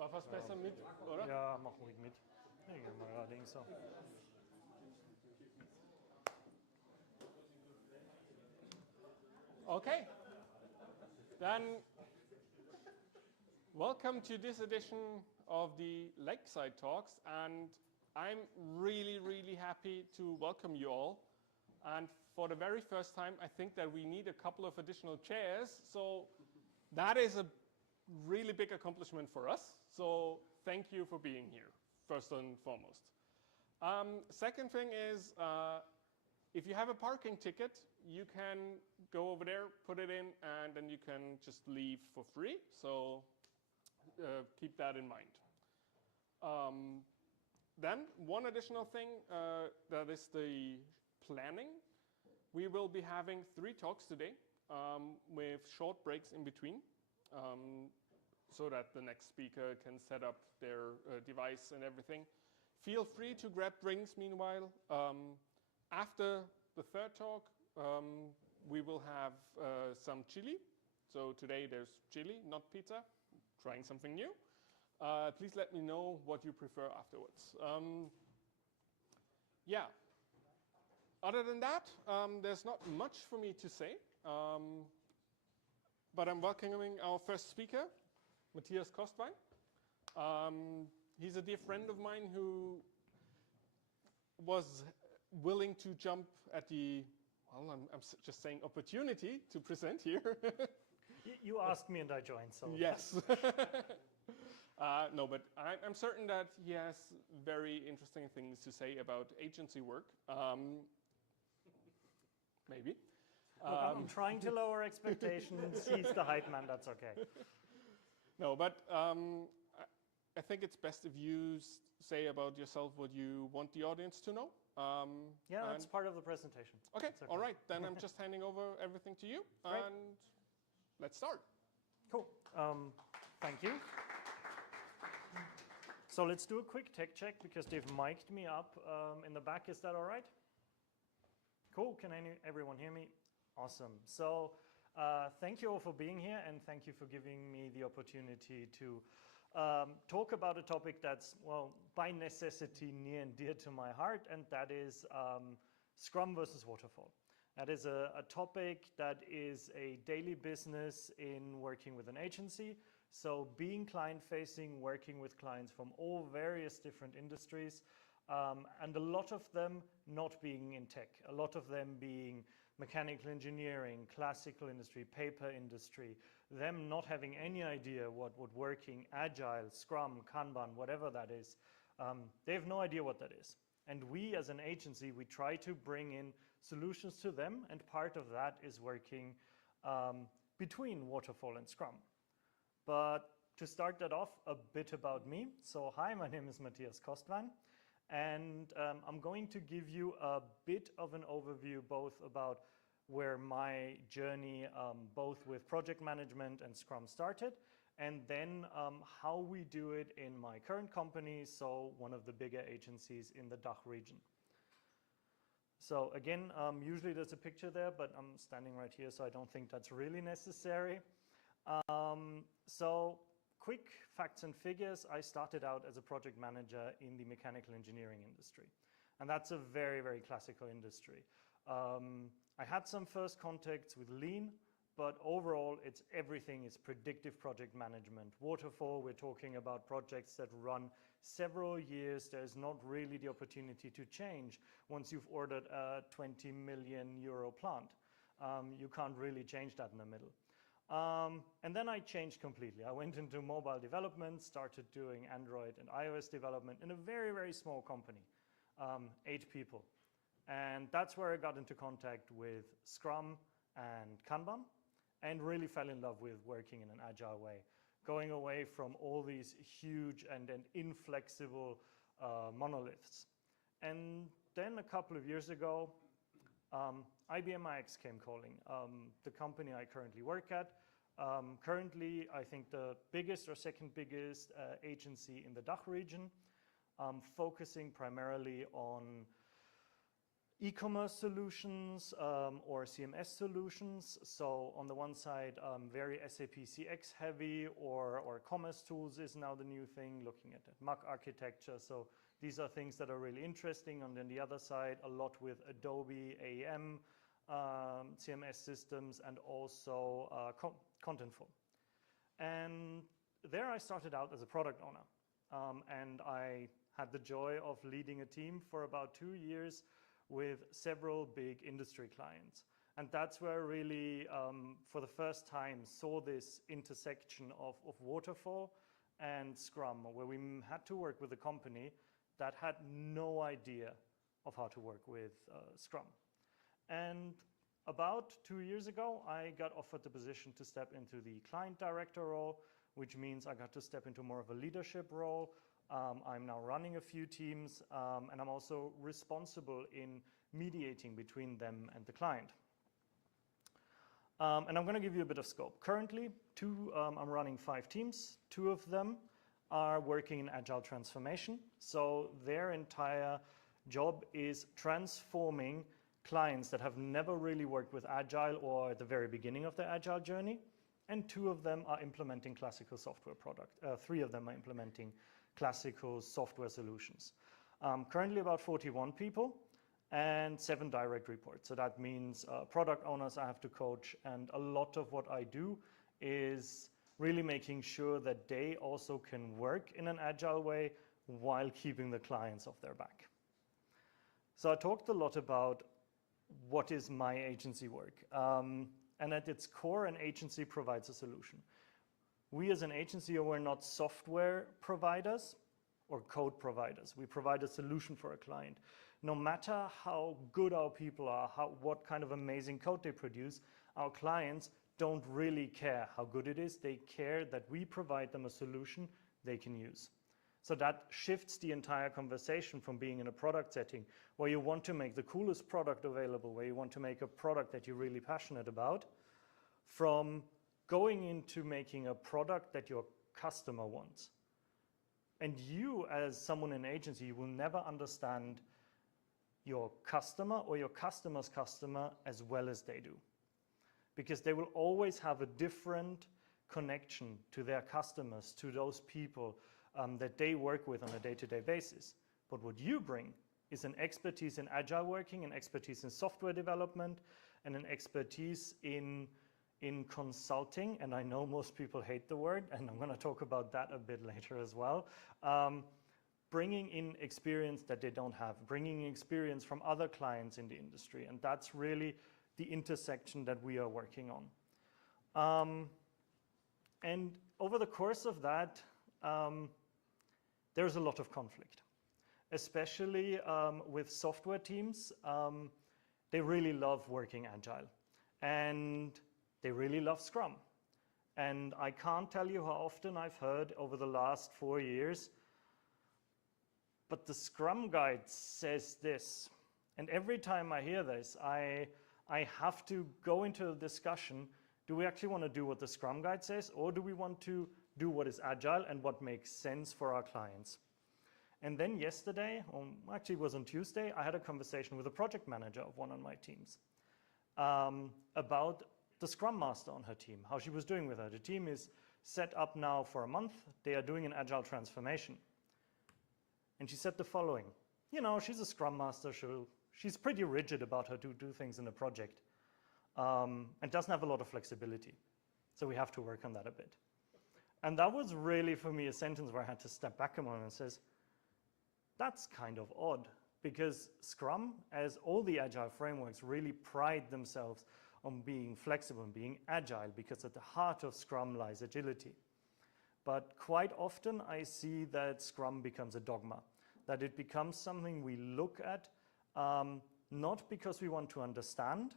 War fast besser mit, oder? Ja, mach ruhig mit. Ich gehe mal da links so. Okay. Then, welcome to this edition of the Lakeside Talks, and I'm really happy to welcome you all. And for the very first time, I think that we need a couple of additional chairs, so that is a really big accomplishment for us. So thank you for being here, first and foremost. Second thing is, if you have a parking ticket, you can go over there, put it in, and then you can just leave for free. So keep that in mind. Then one additional thing, that is the planning. We will be having 3 talks today with short breaks in between, so that the next speaker can set up their device and everything. Feel free to grab drinks meanwhile. After the third talk, we will have some chili. So today there's chili, not pizza. Trying something new. Please let me know what you prefer afterwards. Yeah. Other than that, there's not much for me to say. But I'm welcoming our first speaker, Matthias Kostwein. He's a dear friend of mine who was willing to jump at the, well, I'm just saying opportunity to present here. You asked me and I joined, so. Yes. No, but I'm certain that he has very interesting things to say about agency work. Maybe. Look, I'm trying to lower expectations. He's the hype man, that's okay. No, but I think it's best if you say about yourself what you want the audience to know. Yeah, that's part of the presentation. Okay, all right. Then I'm just handing over everything to you, and let's start. Cool. Thank you. So let's do a quick tech check because they've mic'd me up in the back. Is that all right? Cool. Can everyone hear me? Awesome. So thank you all for being here, and thank you for giving me the opportunity to talk about a topic that's, well, by necessity near and dear to my heart, and that is Scrum versus Waterfall. That is a topic that is a daily business in working with an agency. So being client-facing, working with clients from all various different industries, and a lot of them not being in tech, a lot of them being mechanical engineering, classical industry, paper industry, them not having any idea what working, agile, Scrum, Kanban, whatever that is, they have no idea what that is. And we as an agency, we try to bring in solutions to them, and part of that is working between Waterfall and Scrum. But to start that off, a bit about me. So hi, my name is Matthias Kostwein, and I'm going to give you a bit of an overview both about where my journey both with project management and Scrum started, and then how we do it in my current company, so one of the bigger agencies in the DACH region. So again, usually there's a picture there, but I'm standing right here, so I don't think that's really necessary. So quick facts and figures. I started out as a project manager in the mechanical engineering industry, and that's a very classical industry. I had some first contacts with Lean, but overall everything is predictive project management. Waterfall, we're talking about projects that run several years. There's not really the opportunity to change once you've ordered a 20 million euro plant. You can't really change that in the middle. And then I changed completely. I went into mobile development, started doing Android and iOS development in a very small company, 8 people. And that's where I got into contact with Scrum and Kanban and really fell in love with working in an agile way, going away from all these huge and inflexible monoliths. And then a couple of years ago, IBM iX came calling, the company I currently work at. Currently, I think the biggest or second biggest agency in the DACH region, focusing primarily on e-commerce solutions or CMS solutions. So on the one side, very SAP CX heavy, or commerce tools is now the new thing, looking at MUG architecture. So these are things that are really interesting. And then the other side, a lot with Adobe AEM CMS systems, and also Contentful. And there I started out as a product owner. And I had the joy of leading a team for about 2 years with several big industry clients. And that's where I really, for the first time, saw this intersection of waterfall and Scrum, where we had to work with a company that had no idea of how to work with Scrum. And about 2 years ago, I got offered the position to step into the client director role, which means I got to step into more of a leadership role. I'm now running a few teams, and I'm also responsible in mediating between them and the client. And I'm going to give you a bit of scope. Currently, I'm running 5 teams. 2 of them are working in agile transformation. So their entire job is transforming clients that have never really worked with agile or at the very beginning of their agile journey. And 2 of them are implementing classical software product. 3 of them are implementing classical software solutions. Currently about 41 people and 7 direct reports. So that means product owners I have to coach, and a lot of what I do is really making sure that they also can work in an agile way while keeping the clients off their back. So I talked a lot about what is my agency work. And at its core, an agency provides a solution. We as an agency, we're not software providers or code providers. We provide a solution for a client. No matter how good our people are, what kind of amazing code they produce, our clients don't really care how good it is. They care that we provide them a solution they can use. So that shifts the entire conversation from being in a product setting where you want to make the coolest product available, where you want to make a product that you're really passionate about, from going into making a product that your customer wants. And you, as someone in agency, you will never understand your customer or your customer's customer as well as they do. Because they will always have a different connection to their customers, to those people that they work with on a day-to-day basis. But what you bring is an expertise in agile working, an expertise in software development, and an expertise in consulting. And I know most people hate the word, and I'm going to talk about that a bit later as well. Bringing in experience that they don't have, bringing experience from other clients in the industry. And that's really the intersection that we are working on. And over the course of that, there's a lot of conflict, especially with software teams. They really love working agile, and they really love Scrum. And I can't tell you how often I've heard over the last 4 years, but the Scrum guide says this. And every time I hear this, I have to go into a discussion. Do we actually want to do what the Scrum guide says, or do we want to do what is agile and what makes sense for our clients? And then yesterday, actually it was on Tuesday, I had a conversation with a project manager of one of my teams about the Scrum Master on her team, how she was doing with her. The team is set up now for a month. They are doing an agile transformation. And she said the following: you know, she's a Scrum Master. She's pretty rigid about how to do things in a project and doesn't have a lot of flexibility. So we have to work on that a bit. And that was really, for me, a sentence where I had to step back a moment and says, that's kind of odd, because Scrum, as all the agile frameworks, really pride themselves on being flexible and being agile, because at the heart of Scrum lies agility. But quite often I see that Scrum becomes a dogma, that it becomes something we look at not because we want to understand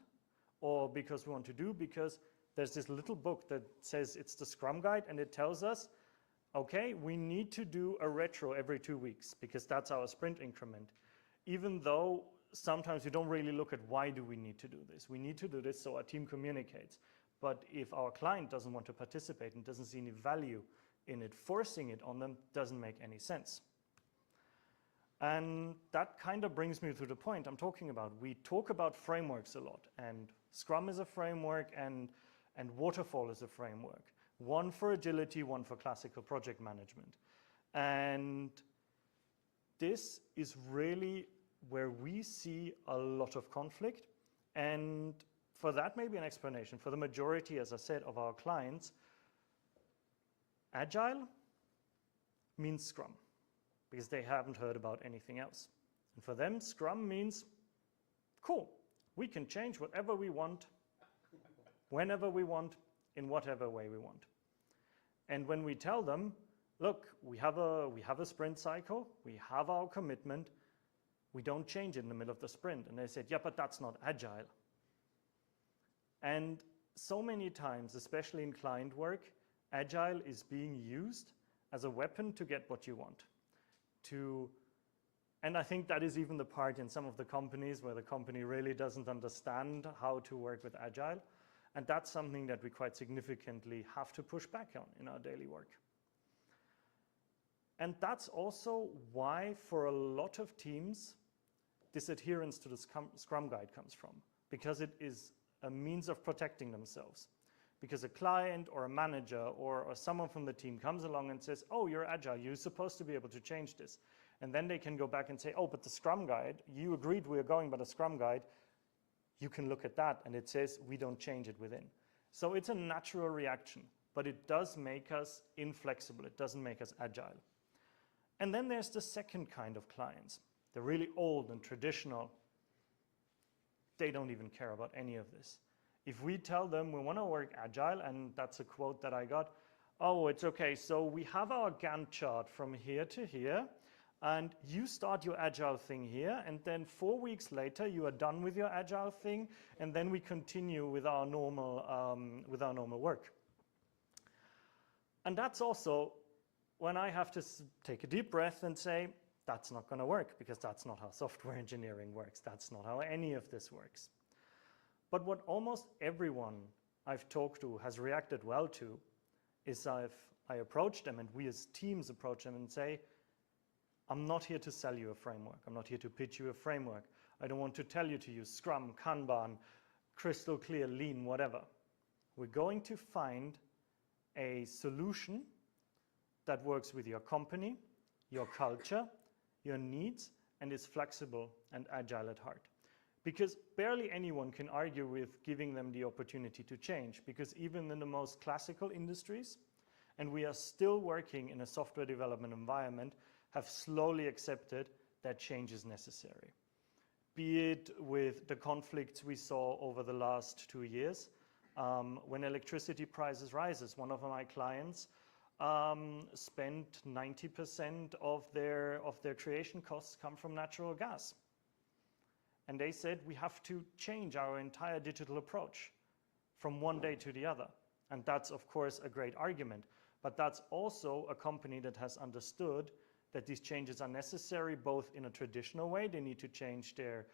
or because we want to do, because there's this little book that says it's the Scrum Guide, and it tells us, okay, we need to do a retro every 2 weeks because that's our sprint increment. Even though sometimes we don't really look at why do we need to do this. We need to do this so our team communicates. But if our client doesn't want to participate and doesn't see any value in it, forcing it on them doesn't make any sense. And that kind of brings me to the point I'm talking about. We talk about frameworks a lot, and Scrum is a framework, and Waterfall is a framework. One for agility, one for classical project management. And this is really where we see a lot of conflict. And for that, maybe an explanation. For the majority, as I said, of our clients, Agile means Scrum, because they haven't heard about anything else. And for them, Scrum means, cool, we can change whatever we want, whenever we want, in whatever way we want. And when we tell them, look, we have a sprint cycle, we have our commitment, we don't change it in the middle of the sprint. And they said, yeah, but that's not Agile. And so many times, especially in client work, Agile is being used as a weapon to get what you want. And I think that is even the part in some of the companies where the company really doesn't understand how to work with Agile. And that's something that we quite significantly have to push back on in our daily work. And that's also why, for a lot of teams, this adherence to the Scrum Guide comes from, because it is a means of protecting themselves. Because a client or a manager or someone from the team comes along and says, oh, you're Agile, you're supposed to be able to change this. And then they can go back and say, oh, but the Scrum Guide, you agreed we are going by the Scrum Guide. You can look at that, and it says we don't change it within. So it's a natural reaction, but it does make us inflexible. It doesn't make us agile. And then there's the second kind of clients. They're really old and traditional. They don't even care about any of this. If we tell them we want to work agile, and that's a quote that I got, oh, it's okay, so we have our Gantt chart from here to here, and you start your agile thing here, and then 4 weeks later you are done with your agile thing, and then we continue with our normal work. And that's also when I have to take a deep breath and say, that's not going to work, because that's not how software engineering works. That's not how any of this works. But what almost everyone I've talked to has reacted well to is I approach them, and we as teams approach them and say, I'm not here to sell you a framework. I'm not here to pitch you a framework. I don't want to tell you to use Scrum, Kanban, crystal clear, lean, whatever. We're going to find a solution that works with your company, your culture, your needs, and is flexible and agile at heart. Because barely anyone can argue with giving them the opportunity to change, because even in the most classical industries, and we are still working in a software development environment, have slowly accepted that change is necessary. Be it with the conflicts we saw over the last 2 years, when electricity prices rises. One of my clients spent 90% of their creation costs come from natural gas. And they said, we have to change our entire digital approach from one day to the other. And that's, of course, a great argument. But that's also a company that has understood that these changes are necessary, both in a traditional way, they need to change their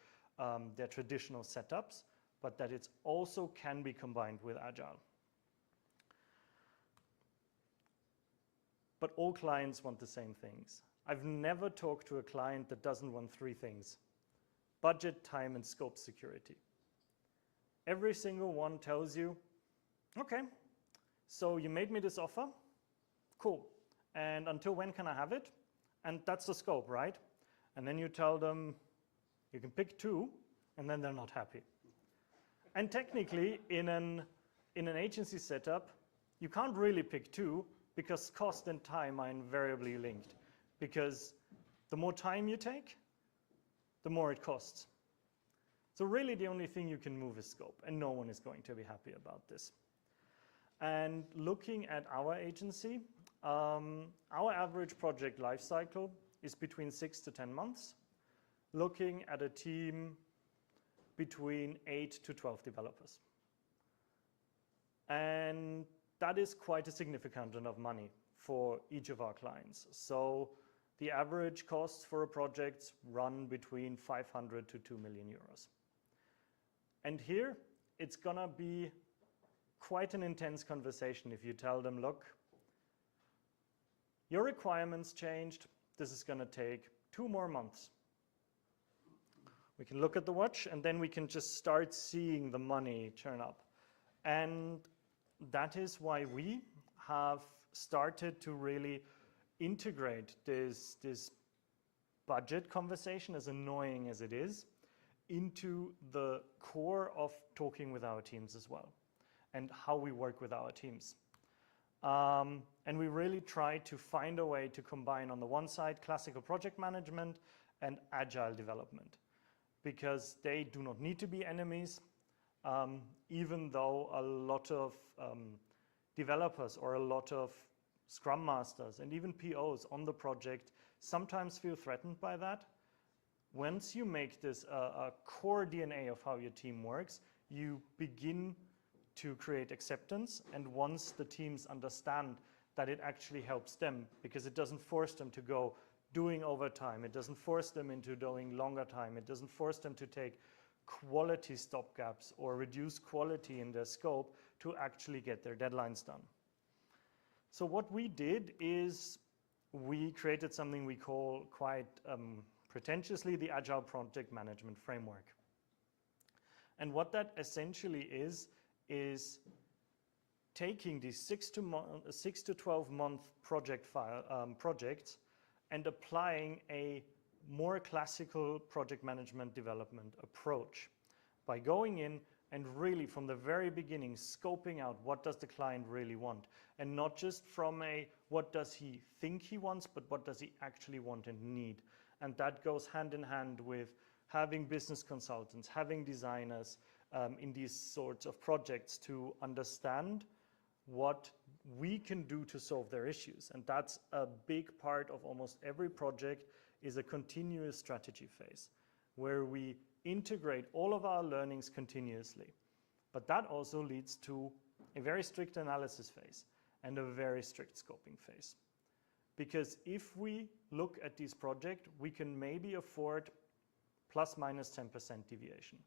traditional setups, but that it also can be combined with Agile. But all clients want the same things. I've never talked to a client that doesn't want 3 things: budget, time, and scope security. Every single one tells you, okay, so you made me this offer, cool, and until when can I have it? And that's the scope, right? And then you tell them, you can pick 2, and then they're not happy. And technically, in an agency setup, you can't really pick 2, because cost and time are invariably linked. Because the more time you take, the more it costs. So really the only thing you can move is scope, and no one is going to be happy about this. And looking at our agency, our average project lifecycle is between 6 to 10 months, looking at a team between 8 to 12 developers. And that is quite a significant amount of money for each of our clients. So the average costs for a project run between 500 to 2 million euros. And here, it's gonna be quite an intense conversation if you tell them, look, your requirements changed, this is gonna take 2 more months. We can look at the watch and then we can just start seeing the money turn up. And that is why we have started to really integrate this budget conversation, as annoying as it is, into the core of talking with our teams as well, and how we work with our teams. And we really try to find a way to combine, on the one side, classical project management and agile development, because they do not need to be enemies, even though a lot of developers or a lot of Scrum Masters and even POs on the project sometimes feel threatened by that. Once you make this a core DNA of how your team works, you begin to create acceptance, and once the teams understand that it actually helps them, because it doesn't force them to go doing overtime, it doesn't force them into doing longer time, it doesn't force them to take quality stopgaps or reduce quality in their scope to actually get their deadlines done. So what we did is we created something we call quite pretentiously the Agile Project Management Framework. And what that essentially is taking these 6 to 12 month projects and applying a more classical project management development approach by going in and really from the very beginning scoping out what does the client really want, and not just from a what does he think he wants, but what does he actually want and need. And that goes hand in hand with having business consultants, having designers in these sorts of projects to understand what we can do to solve their issues. And that's a big part of almost every project, is a continuous strategy phase where we integrate all of our learnings continuously. But that also leads to a very strict analysis phase and a very strict scoping phase. Because if we look at this project, we can maybe afford plus minus 10% deviation.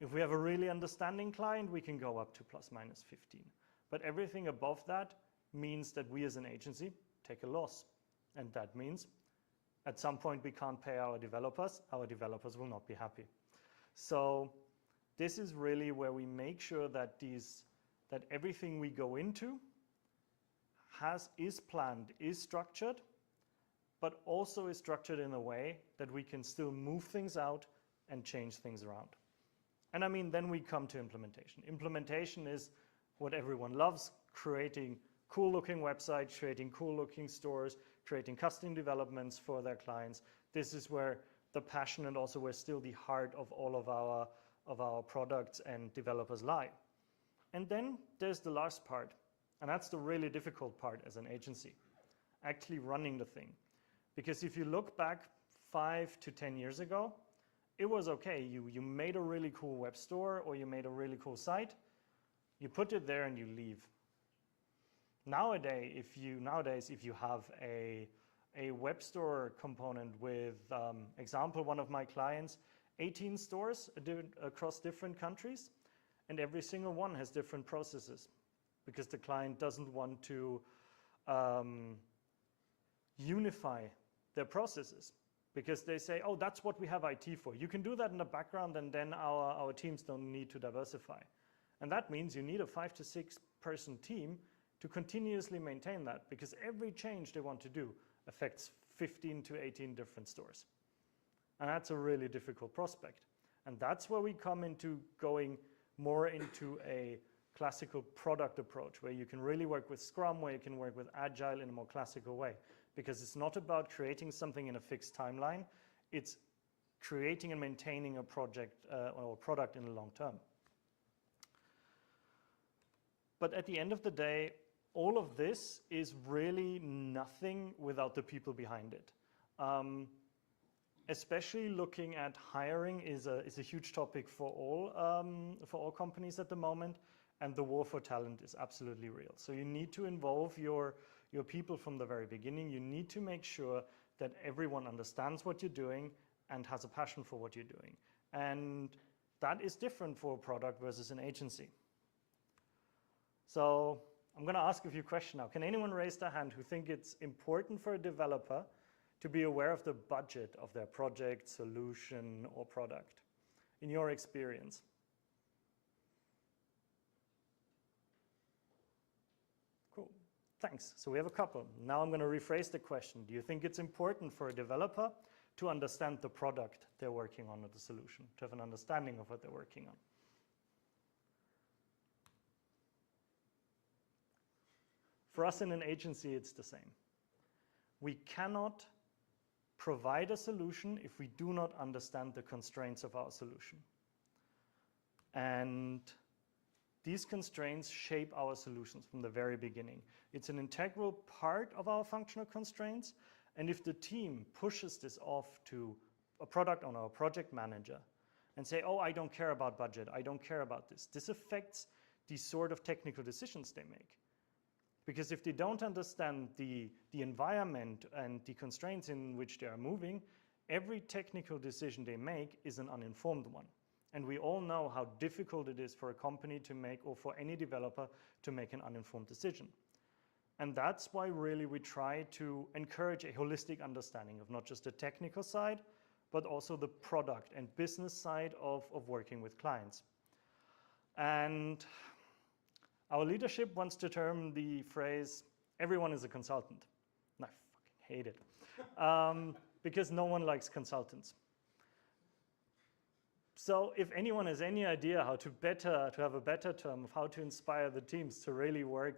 If we have a really understanding client, we can go up to plus minus 15. But everything above that means that we as an agency take a loss. And that means at some point we can't pay our developers will not be happy. So this is really where we make sure that everything we go into is planned, is structured, but also is structured in a way that we can still move things out and change things around. And I mean, then we come to implementation. Implementation is what everyone loves: creating cool looking websites, creating cool looking stores, creating custom developments for their clients. This is where the passion and also where still the heart of all of our products and developers lie. And then there's the last part, and that's the really difficult part as an agency, actually running the thing. Because if you look back 5 to 10 years ago, it was okay. You made a really cool web store or you made a really cool site, you put it there and you leave. Nowadays, if you have a web store component with, example, one of my clients, 18 stores across different countries, and every single one has different processes, because the client doesn't want to unify their processes, because they say, oh, that's what we have IT for. You can do that in the background, and then our teams don't need to diversify. And that means you need a 5 to 6 person team to continuously maintain that, because every change they want to do affects 15 to 18 different stores. And that's a really difficult prospect. And that's where we come into going more into a classical product approach, where you can really work with Scrum, where you can work with Agile in a more classical way. Because it's not about creating something in a fixed timeline, it's creating and maintaining a project or a product in the long term. But at the end of the day, all of this is really nothing without the people behind it. Especially looking at hiring is a huge topic for all companies at the moment, and the war for talent is absolutely real. So you need to involve your people from the very beginning. You need to make sure that everyone understands what you're doing and has a passion for what you're doing. And that is different for a product versus an agency. So I'm going to ask a few questions now. Can anyone raise their hand who think it's important for a developer to be aware of the budget of their project, solution, or product, in your experience? Cool, thanks. So we have a couple. Now I'm going to rephrase the question. Do you think it's important for a developer to understand the product they're working on or the solution, to have an understanding of what they're working on? For us in an agency, it's the same. We cannot provide a solution if we do not understand the constraints of our solution. And these constraints shape our solutions from the very beginning. It's an integral part of our functional constraints. And if the team pushes this off to a product owner or project manager and say, oh, I don't care about budget, I don't care about this, this affects the sort of technical decisions they make. Because if they don't understand the environment and the constraints in which they are moving, every technical decision they make is an uninformed one. And we all know how difficult it is for a company to make, or for any developer to make an uninformed decision. And that's why really we try to encourage a holistic understanding of not just the technical side, but also the product and business side of working with clients. And our leadership wants to term the phrase, everyone is a consultant. And I fucking hate it, because no one likes consultants. So if anyone has any idea how to have a better term of how to inspire the teams to really work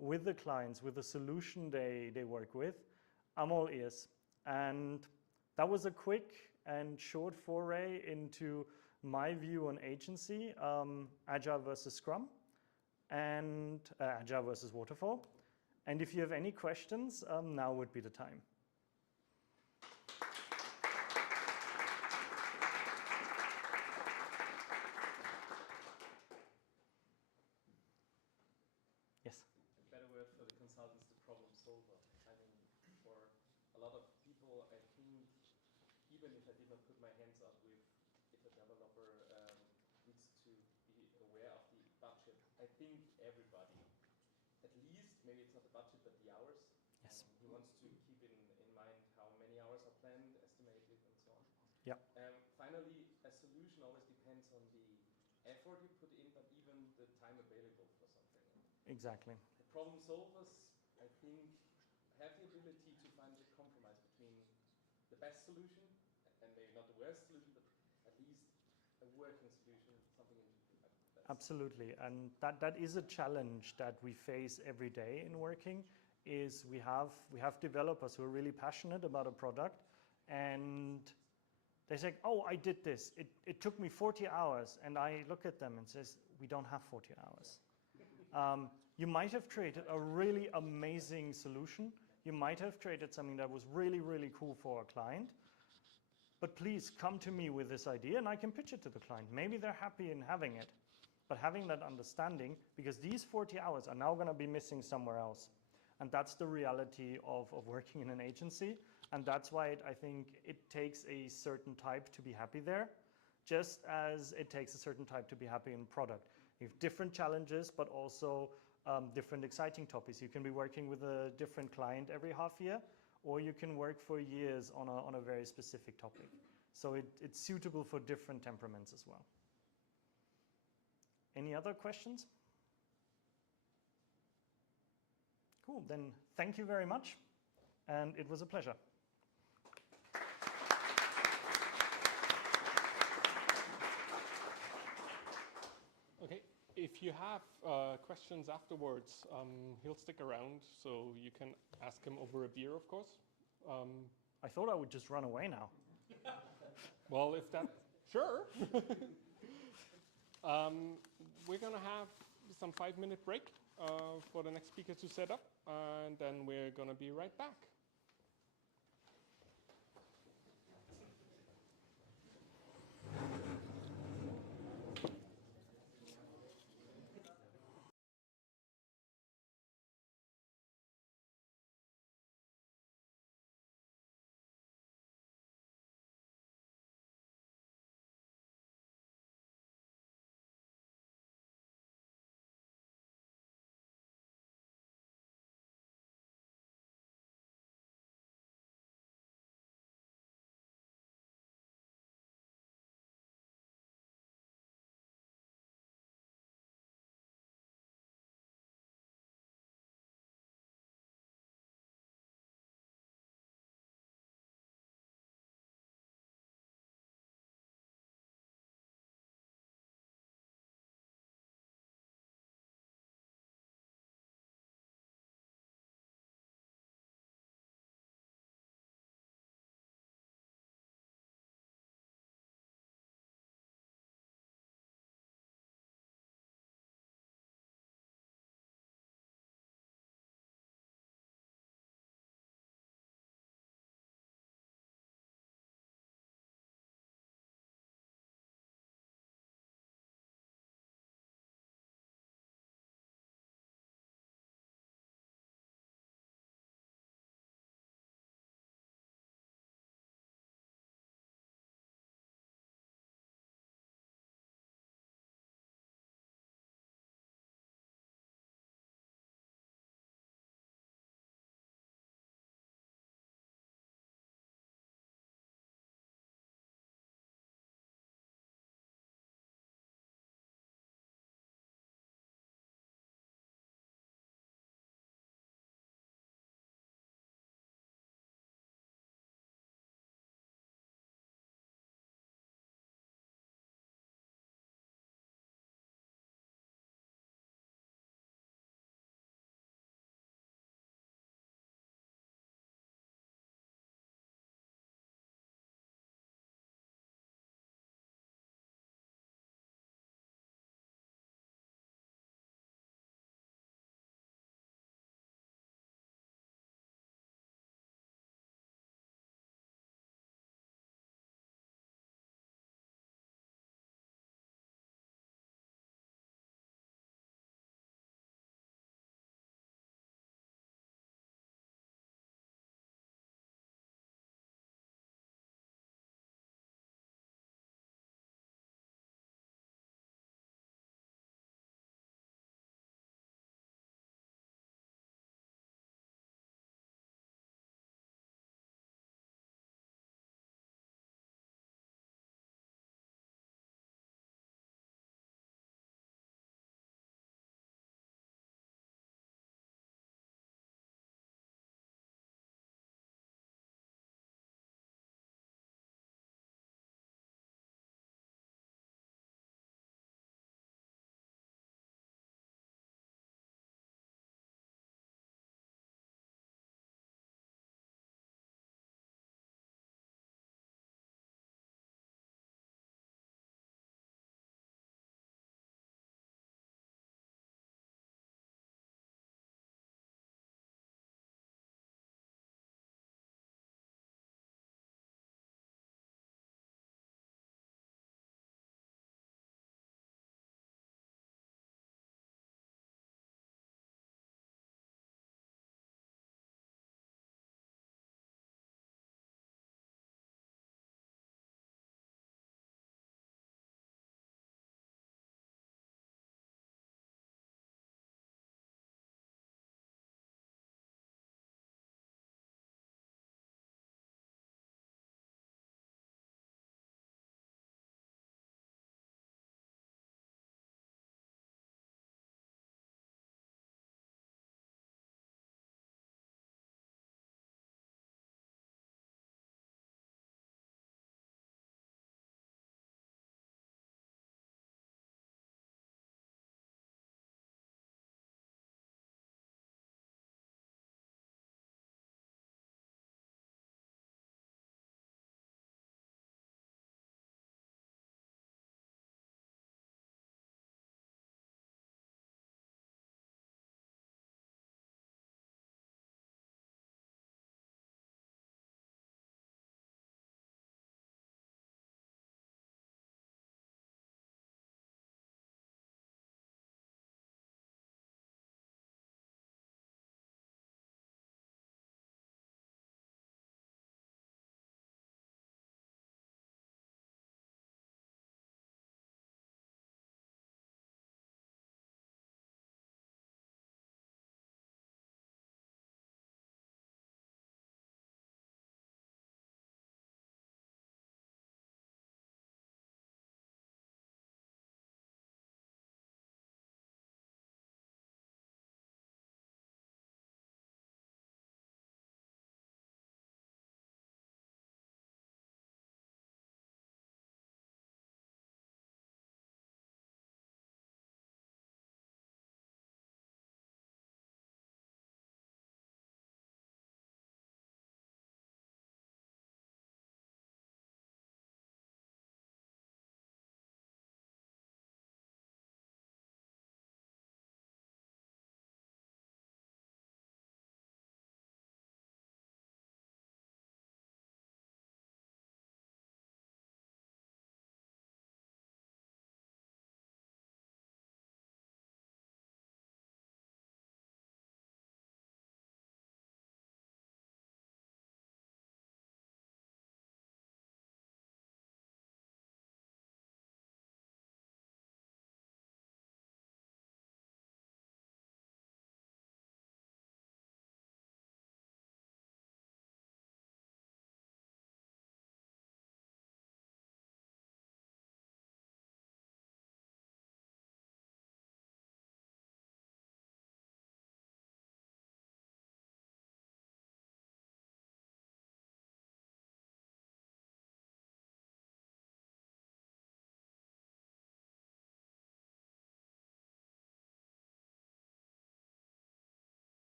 with the clients, with the solution they work with, I'm all ears. And that was a quick and short foray into my view on agency, Agile versus Scrum, and Agile versus Waterfall. And if you have any questions, now would be the time. Yes? A better word for the consultant is the problem solver. I mean, for a lot of people, I think, even if I did not put my hands up with if a developer needs to be aware of the budget, I think everybody, at least, maybe it's not the budget, but the hours. Yes. He wants to keep in mind how many hours are planned, estimated, and so on. Yeah. Finally, a solution always depends on the effort you put in, but even the time available for something. Exactly. The problem solvers, I think, have the ability to find a compromise between the best solution, and maybe not the worst solution, but at least a working solution, something in between. Absolutely, and that is a challenge that we face every day in working, is we have developers who are really passionate about a product, and they say, oh, I did this. It took me 40 hours, and I look at them and says, we don't have 40 hours. You might have created a really amazing solution. You might have created something that was really, really cool for a client. But please come to me with this idea, and I can pitch it to the client. Maybe they're happy in having it. But having that understanding, because these 40 hours are now going to be missing somewhere else. And that's the reality of working in an agency. And that's why I think it takes a certain type to be happy there, just as it takes a certain type to be happy in product. You have different challenges, but also different exciting topics. You can be working with a different client every half year, or you can work for years on a very specific topic. So it's suitable for different temperaments as well. Any other questions? Cool, then thank you very much, and it was a pleasure. Okay, if you have questions afterwards, he'll stick around, so you can ask him over a beer, of course. I thought I would just run away now. Well, if that, sure. We're going to have some 5-minute break for the next speaker to set up, and then we're going to be right back.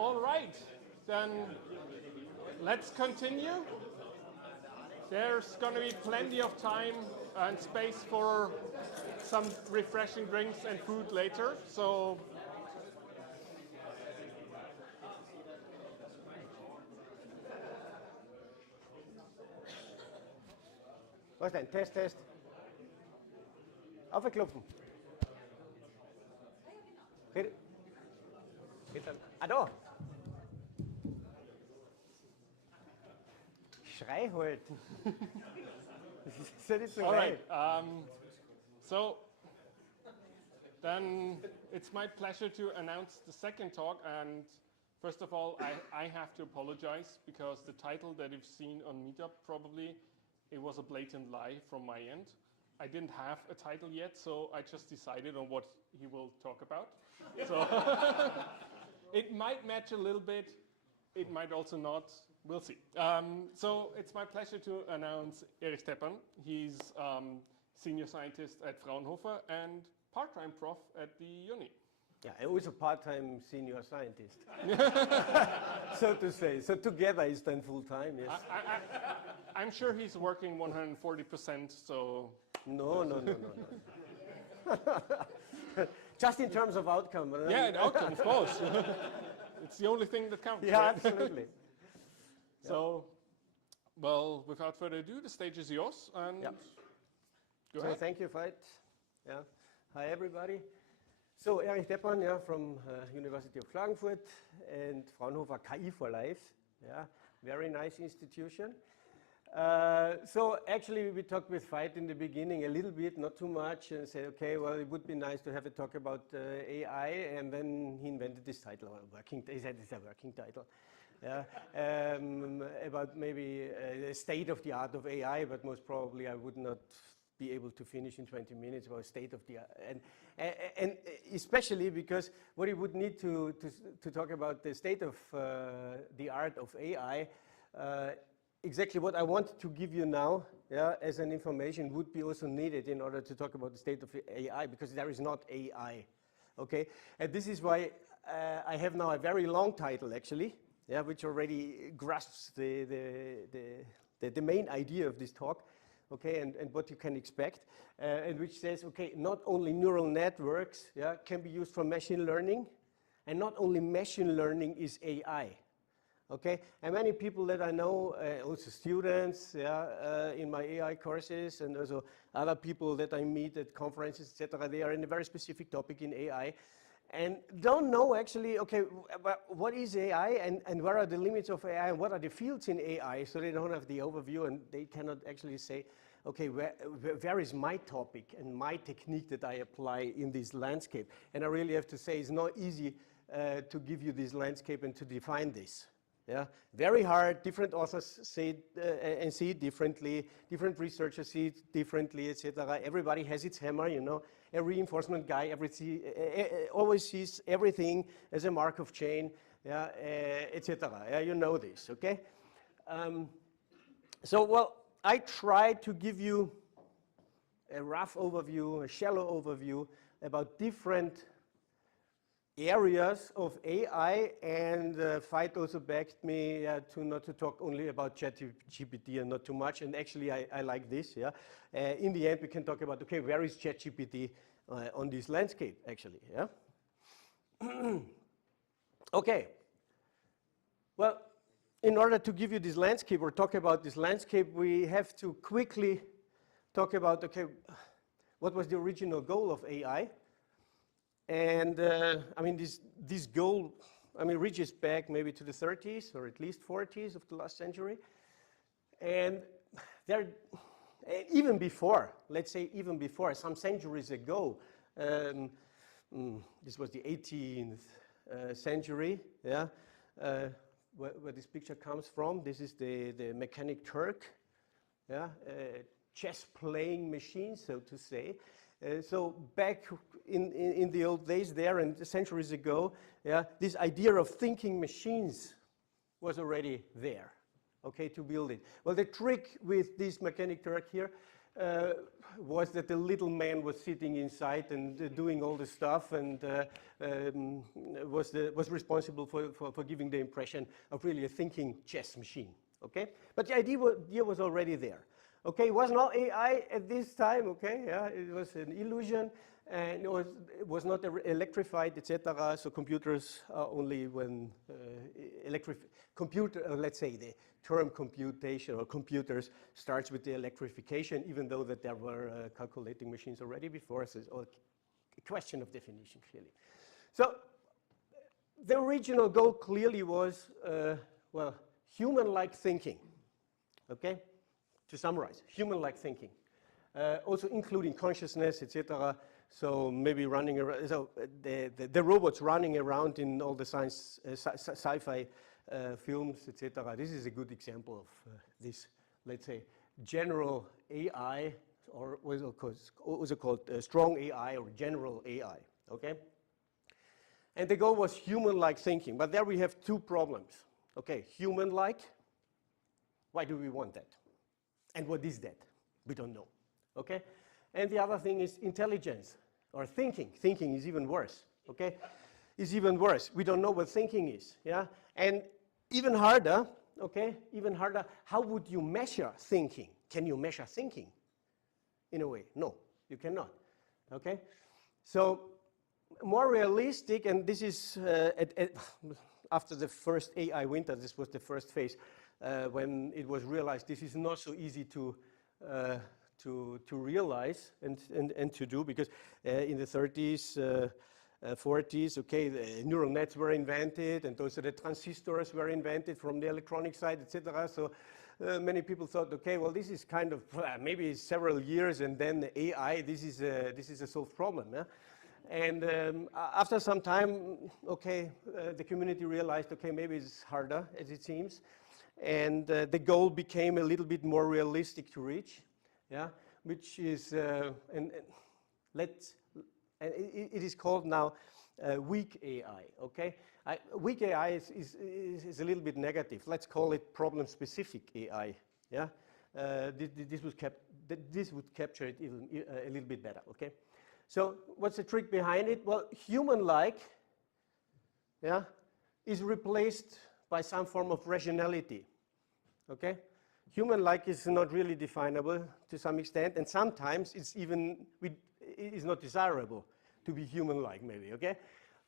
All right, then let's continue. There's going to be plenty of time and space for some refreshing drinks and food later. So Was denn? Test, Test. Aufklopfen. Geht dann. Ah, da. Schrei halten. Das ist ja nicht so all right. weit. So then it's my pleasure to announce the second talk. And first of all, I have to apologize because the title that you've seen on Meetup probably, it was a blatant lie from my end. I didn't have a title yet, so I just decided on what he will talk about. So it might match a little bit, it might also not, we'll see. So it's my pleasure to announce Erich Teppan. He's senior scientist at Fraunhofer and part-time prof at the uni. Yeah, I was a part-time senior scientist, so to say. So together is then full-time, yes. I'm sure he's working 140%, so... No. Just in terms of outcome. Yeah, an outcome, of course. It's the only thing that counts. Yeah, right? absolutely. So, well, without further ado, the stage is yours, and Yeah. go So ahead. thank you, Veit. Yeah. Hi, everybody. So Erich Teppan, yeah, from University of Klagenfurt and Fraunhofer KI for Life. Yeah, very nice institution. So actually, we talked with Veit in the beginning a little bit, not too much, and said, okay, well, it would be nice to have a talk about AI, and then he invented this title, he said it's a working title. Yeah, about maybe the state of the art of AI, but most probably I would not be able to finish in 20 minutes about state of the art, and especially because what you would need to talk about the state of the art of AI, exactly what I wanted to give you now, yeah, as an information would be also needed in order to talk about the state of AI, because there is not AI, okay? And this is why I have now a very long title, actually, yeah, which already grasps the main idea of this talk, okay, and what you can expect, and which says, okay, not only neural networks, yeah, can be used for machine learning, and not only machine learning is AI. Okay, and many people that I know, also students, yeah, in my AI courses, and also other people that I meet at conferences, etc., they are in a very specific topic in AI, and don't know actually, okay, what is AI, and where are the limits of AI, and what are the fields in AI, so they don't have the overview, and they cannot actually say, okay, where is my topic and my technique that I apply in this landscape? And I really have to say, it's not easy to give you this landscape and to define this. Yeah, very hard. Different authors say it and see it differently. Different researchers see it differently, etc. Everybody has its hammer, you know. A reinforcement guy always sees everything as a Markov chain, yeah, etc. Yeah, you know this, okay? So, well, I try to give you a rough overview, a shallow overview about different areas of AI, and Veit also backed me to not to talk only about ChatGPT and not too much, and actually I like this, yeah. In the end we can talk about, okay, where is ChatGPT on this landscape actually, yeah. Okay, well, in order to give you this landscape or talk about this landscape, we have to quickly talk about, okay, what was the original goal of AI? And I mean, this goal, I mean, reaches back maybe to the 30s or at least 40s of the last century. And there, even before, let's say even before, some centuries ago, this was the 18th century, yeah, where this picture comes from. This is the mechanic Turk, yeah, chess-playing machine, so to say. So back in the old days there and centuries ago, yeah, this idea of thinking machines was already there, okay, to build it. Well, the trick with this mechanic Turk here was that the little man was sitting inside and doing all the stuff and was responsible for giving the impression of really a thinking chess machine, okay? But the idea was already there, okay? It was not AI at this time, okay? Yeah, it was an illusion, and it was not electrified, etc. So computers only when let's say the term computation or computers starts with the electrification, even though that there were calculating machines already before. So it's all a question of definition, clearly. So the original goal clearly was, well, human-like thinking, okay? To summarize, human-like thinking. Also including consciousness, etc. So maybe running around, so the robots running around in all the sci-fi films, etc. This is a good example of this, let's say, general AI, or what was it called, strong AI or general AI, okay? And the goal was human-like thinking, but there we have two problems. Okay, human-like, why do we want that? And what is that? We don't know, okay? And the other thing is intelligence, or thinking. Thinking is even worse, okay? Is even worse. We don't know what thinking is, yeah? And even harder, okay, even harder, how would you measure thinking? Can you measure thinking? In a way, no, you cannot, okay? So more realistic, and this is after the first AI winter, this was the first phase when it was realized this is not so easy to realize and to do, because in the 30s, 40s, okay, the neural nets were invented, and also the transistors were invented from the electronic side, etc. So many people thought, okay, well, this is kind of maybe several years, and then the AI, this is a solved problem. Yeah? And after some time, okay, the community realized, okay, maybe it's harder as it seems, and the goal became a little bit more realistic to reach, yeah, which is it is called now weak AI. Okay, weak AI is a little bit negative. Let's call it problem-specific AI. Yeah, this would capture it even a little bit better. Okay. So what's the trick behind it? Well, human-like, yeah, is replaced by some form of rationality, okay? Human-like is not really definable to some extent, and sometimes it's even, it is not desirable to be human-like maybe, okay?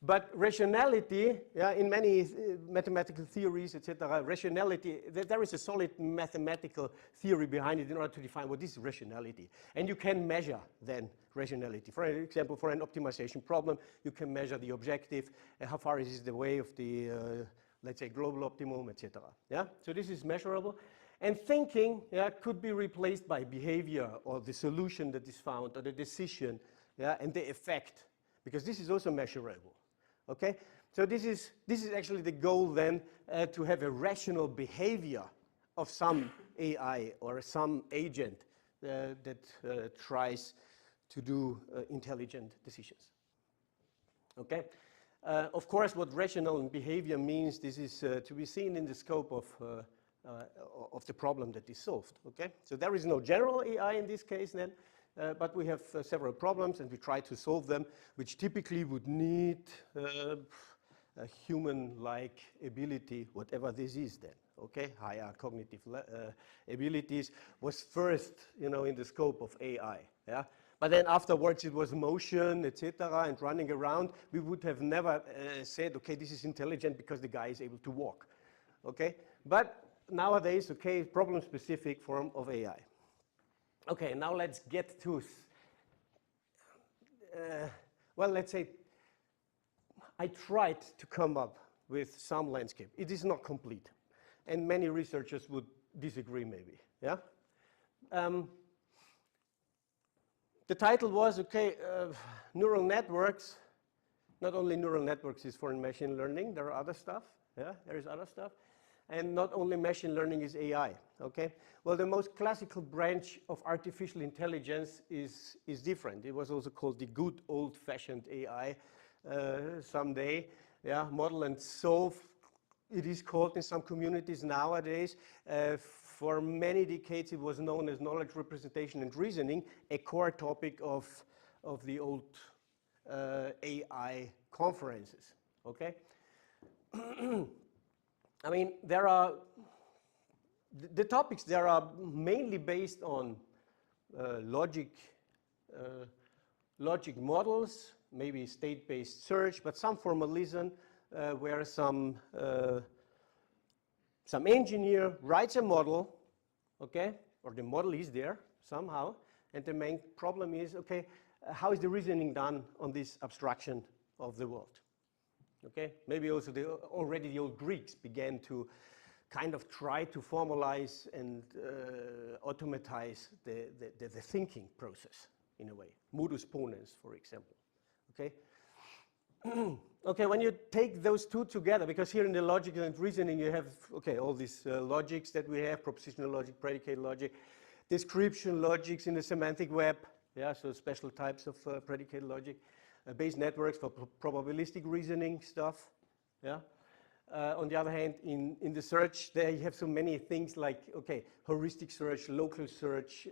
But rationality, yeah, in many mathematical theories, etc., rationality, there is a solid mathematical theory behind it in order to define what is rationality. And you can measure then rationality. For example, for an optimization problem, you can measure the objective, how far is it away of the, let's say, global optimum, etc. Yeah? So this is measurable. And thinking, yeah, could be replaced by behavior, or the solution that is found, or the decision, yeah, and the effect, because this is also measurable. Okay, so this is actually the goal then, to have a rational behavior of some AI or some agent that tries to do intelligent decisions. Okay, of course, what rational behavior means, this is to be seen in the scope of the problem that is solved. Okay, so there is no general AI in this case then. But we have several problems, and we try to solve them, which typically would need a human-like ability, whatever this is then, okay? Higher cognitive abilities was first, you know, in the scope of AI, yeah? But then afterwards it was motion, etc., and running around. We would have never said, okay, this is intelligent because the guy is able to walk, okay? But nowadays, okay, problem-specific form of AI. Okay, now let's get to, well, let's say, I tried to come up with some landscape. It is not complete, and many researchers would disagree maybe, yeah? The title was, okay, neural networks. Not only neural networks is for machine learning, there are other stuff, yeah, there is other stuff. And not only machine learning is AI, okay? Well, the most classical branch of artificial intelligence is different. It was also called the good old-fashioned AI someday, yeah, model and solve. It is called in some communities nowadays for many decades it was known as knowledge representation and reasoning, a core topic of the old AI conferences, okay? I mean, there are, the topics there are mainly based on logic models, maybe state-based search, but some formalism where some engineer writes a model, okay, or the model is there somehow, and the main problem is, okay, how is the reasoning done on this abstraction of the world? Okay, maybe also already the old Greeks began to kind of try to formalize and automatize the thinking process in a way. Modus ponens, for example. Okay. Okay, when you take those two together, because here in the logic and reasoning you have, okay, all these logics that we have, propositional logic, predicate logic, description logics in the semantic web, yeah, so special types of predicate logic, Bayes networks for probabilistic reasoning stuff, yeah. On the other hand, in the search, there you have so many things like, okay, heuristic search, local search,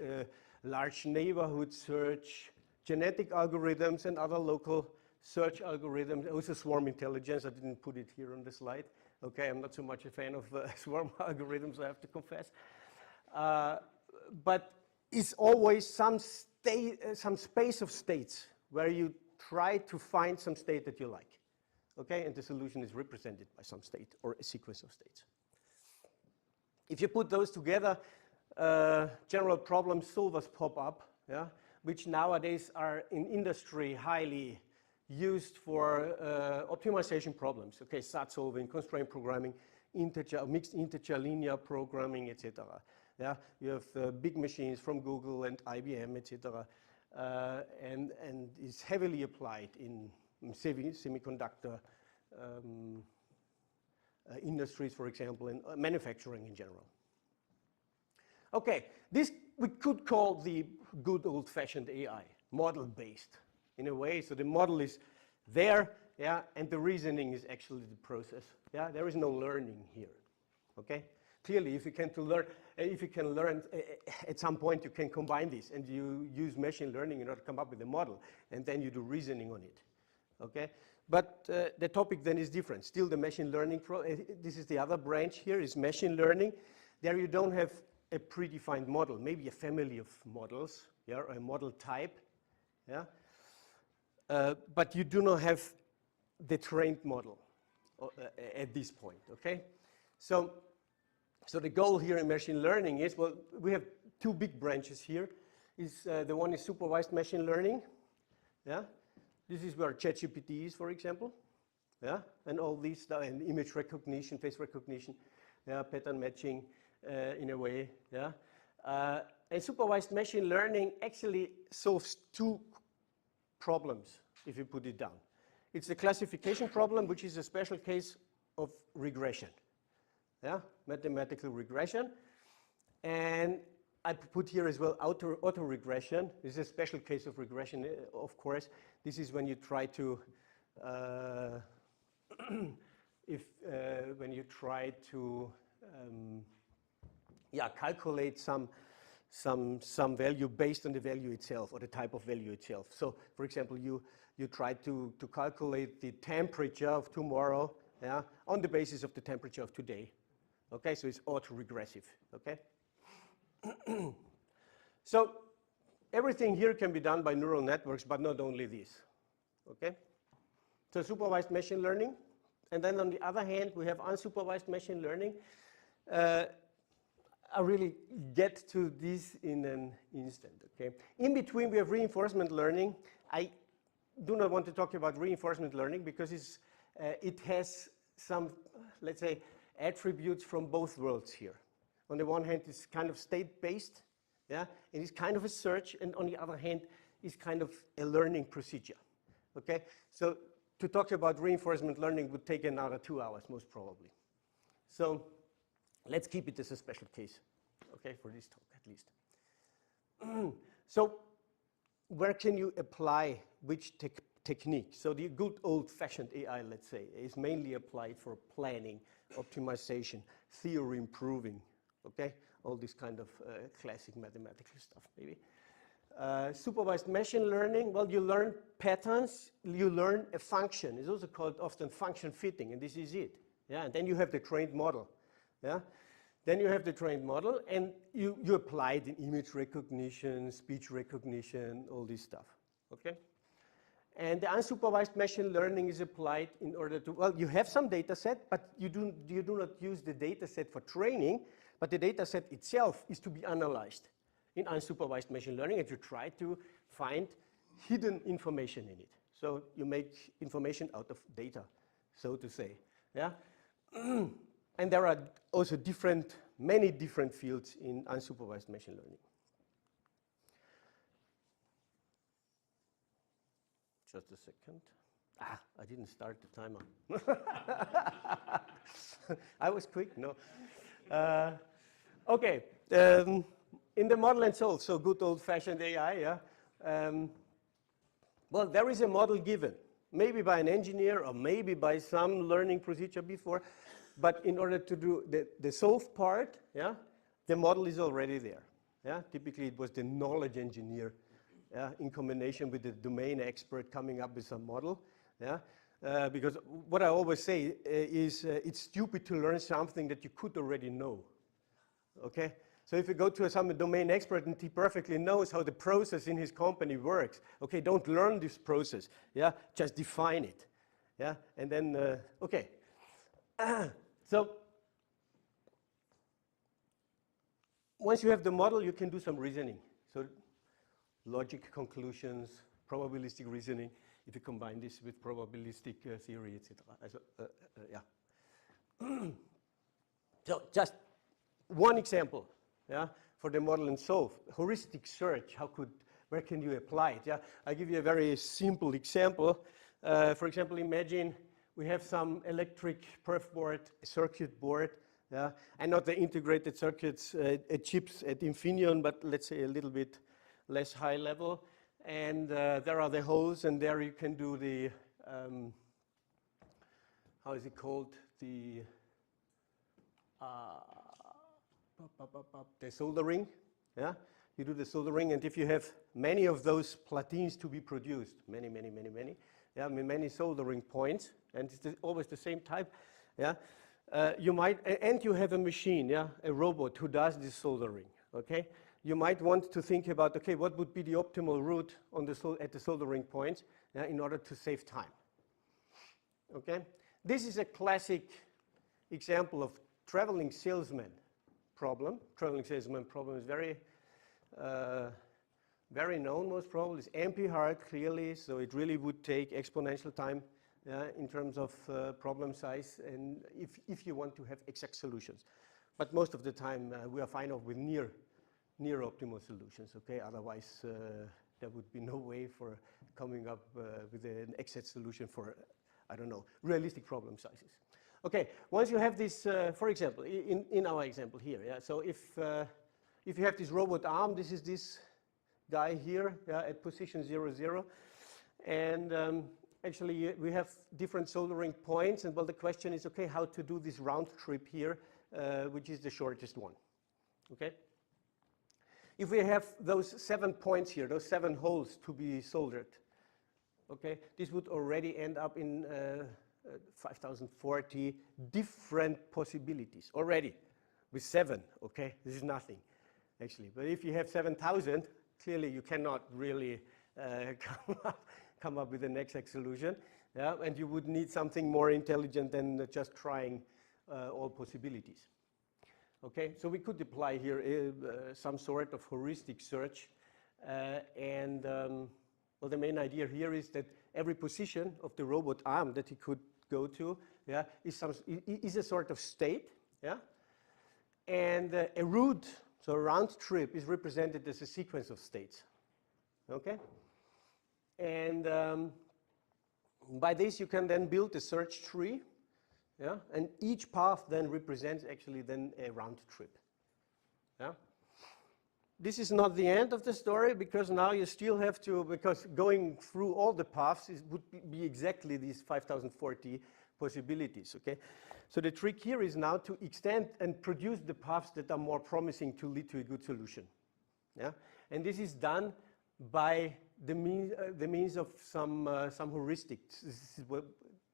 large neighborhood search, genetic algorithms and other local search algorithms, also swarm intelligence. I didn't put it here on the slide. Okay, I'm not so much a fan of swarm algorithms, I have to confess. But it's always some space of states where you try to find some state that you like. Okay, and the solution is represented by some state or a sequence of states. If you put those together, general problem solvers pop up, yeah, which nowadays are in industry highly used for optimization problems. Okay, SAT solving, constraint programming, integer, mixed integer linear programming, etc. Yeah, you have big machines from Google and IBM, etc. And is heavily applied in semiconductor industries, for example, and manufacturing in general. Okay, this we could call the good old-fashioned AI, model-based in a way. So the model is there, yeah, and the reasoning is actually the process. Yeah, there is no learning here. Okay, clearly, if you can learn at some point, you can combine this, and you use machine learning in order to come up with a model, and then you do reasoning on it. Okay, but the topic then is different. Still, the machine learning. This is the other branch here. Is machine learning. There you don't have a predefined model, maybe a family of models, yeah, or a model type, yeah. But you do not have the trained model at this point, okay? So the goal here in machine learning is, well, we have two big branches here. The one is supervised machine learning, yeah? This is where ChatGPT is, for example, yeah? And all these stuff, and image recognition, face recognition, yeah, pattern matching, in a way, yeah. And supervised machine learning actually solves two problems, if you put it down. It's a classification problem, which is a special case of regression, yeah, mathematical regression. And I put here as well auto-regression. This is a special case of regression, of course. This is when you try to, when you try to, yeah, calculate some value based on the value itself or the type of value itself. So, for example, you try to calculate the temperature of tomorrow, yeah, on the basis of the temperature of today. Okay, so it's autoregressive. Okay. So everything here can be done by neural networks, but not only this. Okay. So supervised machine learning, and then on the other hand, we have unsupervised machine learning. I'll really get to this in an instant, okay? In between, we have reinforcement learning. I do not want to talk about reinforcement learning because it has some, let's say, attributes from both worlds here. On the one hand, it's kind of state-based, yeah? And it's kind of a search, and on the other hand, it's kind of a learning procedure, okay? So to talk about reinforcement learning would take another 2 hours, most probably. So let's keep it as a special case, okay, for this talk at least. So where can you apply which technique? So the good old-fashioned AI, let's say, is mainly applied for planning, optimization, theory improving, okay? all this kind of classic mathematical stuff, maybe. Supervised machine learning, well, you learn patterns, you learn a function. It's also called often function fitting, and this is it. Yeah, and then you have the trained model. Yeah, then you have the trained model, and you apply it in image recognition, speech recognition, all this stuff. Okay. And the unsupervised machine learning is applied in order to, well, you have some data set, but you do not use the data set for training, but the data set itself is to be analyzed in unsupervised machine learning, and you try to find hidden information in it. So you make information out of data, so to say. Yeah? And there are also many different fields in unsupervised machine learning. Just a second. I didn't start the timer. I was quick, no. Okay, in the model and solve, so good old-fashioned AI, yeah. Well, there is a model given, maybe by an engineer or maybe by some learning procedure before, but in order to do the solve part, yeah, the model is already there. Yeah, typically it was the knowledge engineer in combination with the domain expert coming up with some model. Yeah? Because what I always say is it's stupid to learn something that you could already know. Okay? So if you go to some domain expert and he perfectly knows how the process in his company works, okay, don't learn this process. Yeah? Just define it. Yeah? And then, okay. So once you have the model, you can do some reasoning. So logic conclusions, probabilistic reasoning, if you combine this with probabilistic theory, etc. Yeah. So just one example, yeah, for the model and solve. Heuristic search, where can you apply it? Yeah, I'll give you a very simple example. For example, imagine we have some electric perf board, a circuit board, yeah, and not the integrated circuits chips at Infineon, but let's say a little bit less high level, and there are the holes, and there you can do the, how is it called, the soldering, yeah? You do the soldering, and if you have many of those platines to be produced, many, yeah, many soldering points, and it's always the same type, yeah? You might, and you have a machine, yeah, a robot who does this soldering, okay? You might want to think about, okay, what would be the optimal route on at the soldering points, yeah, in order to save time. Okay? This is a classic example of traveling salesman problem. Traveling salesman problem is very, very known, most probably. It's MP hard, clearly, so it really would take exponential time in terms of problem size, and if you want to have exact solutions. But most of the time, we are fine off with near optimal solutions, okay? Otherwise, there would be no way for coming up with an exact solution for, I don't know, realistic problem sizes. Okay, once you have this, for example, in our example here, yeah, so if you have this robot arm, this is this guy here, yeah, at position 0, 0, and actually we have different soldering points, and well, the question is, okay, how to do this round trip here, which is the shortest one, okay? If we have those 7 points here, those 7 holes to be soldered, okay, this would already end up in 5,040 different possibilities already with 7, okay? This is nothing, actually. But if you have 7,000, clearly you cannot really come up with an exact solution, yeah? And you would need something more intelligent than just trying all possibilities. Okay, so we could apply here some sort of heuristic search, and well, the main idea here is that every position of the robot arm that he could go to, yeah, is a sort of state, yeah, and a route, so a round trip, is represented as a sequence of states, okay, and by this you can then build a search tree. Yeah? And each path then represents actually then a round trip. Yeah? This is not the end of the story, because now you still have to, because going through all the paths would be exactly these 5,040 possibilities, okay? So the trick here is now to extend and produce the paths that are more promising to lead to a good solution. Yeah? And this is done by the means of some heuristics. This is what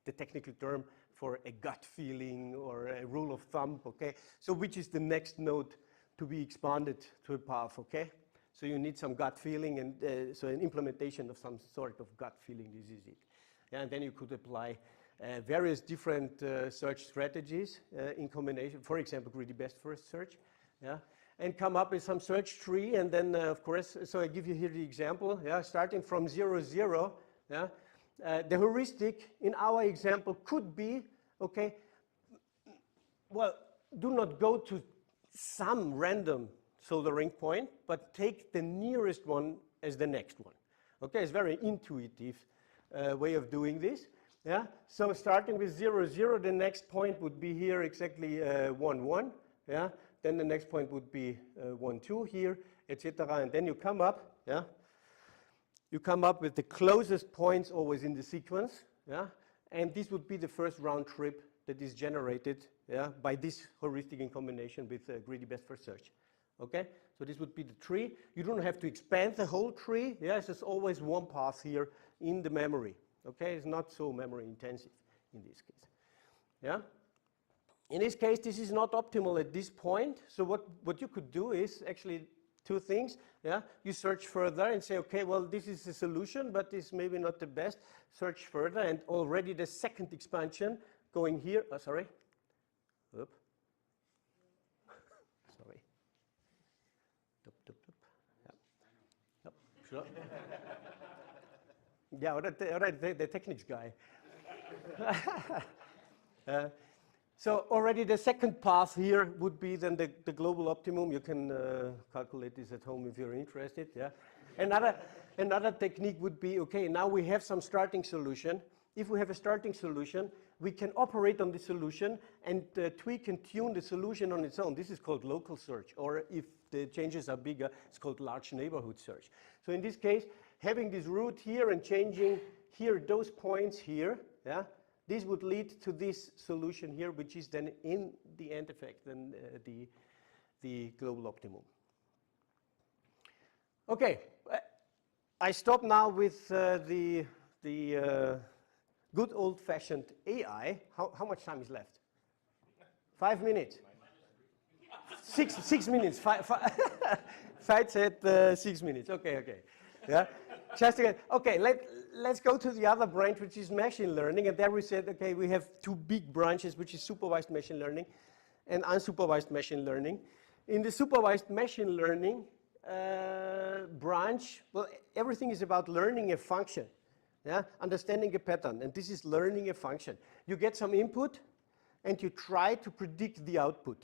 the technical term for a gut feeling or a rule of thumb, okay? So which is the next node to be expanded to a path, okay? So you need some gut feeling, and so an implementation of some sort of gut feeling, this is it. Yeah, and then you could apply various different search strategies in combination, for example, greedy best first search, yeah, and come up with some search tree, and then of course, so I give you here the example, yeah, starting from 0, 0, yeah, the heuristic in our example could be, okay, well, do not go to some random soldering point, but take the nearest one as the next one. Okay, it's very intuitive way of doing this. Yeah, so starting with 0, 0, the next point would be here exactly 1, 1. Yeah, then the next point would be 1, 2 here, etc. And then you come up, yeah, you come up with the closest points always in the sequence. Yeah, and this would be the first round trip that is generated, yeah, by this heuristic in combination with greedy best first search. Okay, so this would be the tree. You don't have to expand the whole tree. Yeah, it's just always one path here in the memory. Okay, it's not so memory intensive in this case. Yeah, in this case, this is not optimal at this point. So what you could do is actually two things. Yeah, you search further and say, okay, well, this is the solution, but it's maybe not the best. Search further, and already the second expansion going here. Sorry. Oop. Sorry. Yep. Sure. Yeah, all right, the techniques guy. So already the second path here would be then the global optimum. You can calculate this at home if you're interested. Yeah. Another technique would be, okay, now we have some starting solution. If we have a starting solution, we can operate on the solution and tweak and tune the solution on its own. This is called local search, or if the changes are bigger, it's called large neighborhood search. So in this case, having this route here and changing here those points here, yeah, this would lead to this solution here, which is then in the end effect then the global optimum. Okay, I stop now with the good old-fashioned AI. How much time is left? 5 minutes. 6 minutes. Fight said 6 minutes. Okay. Yeah. Just again. Okay. Let's go to the other branch, which is machine learning. And there we said, okay, we have two big branches, which is supervised machine learning and unsupervised machine learning. In the supervised machine learning branch, well, everything is about learning a function. Yeah, understanding a pattern, and this is learning a function. You get some input, and you try to predict the output.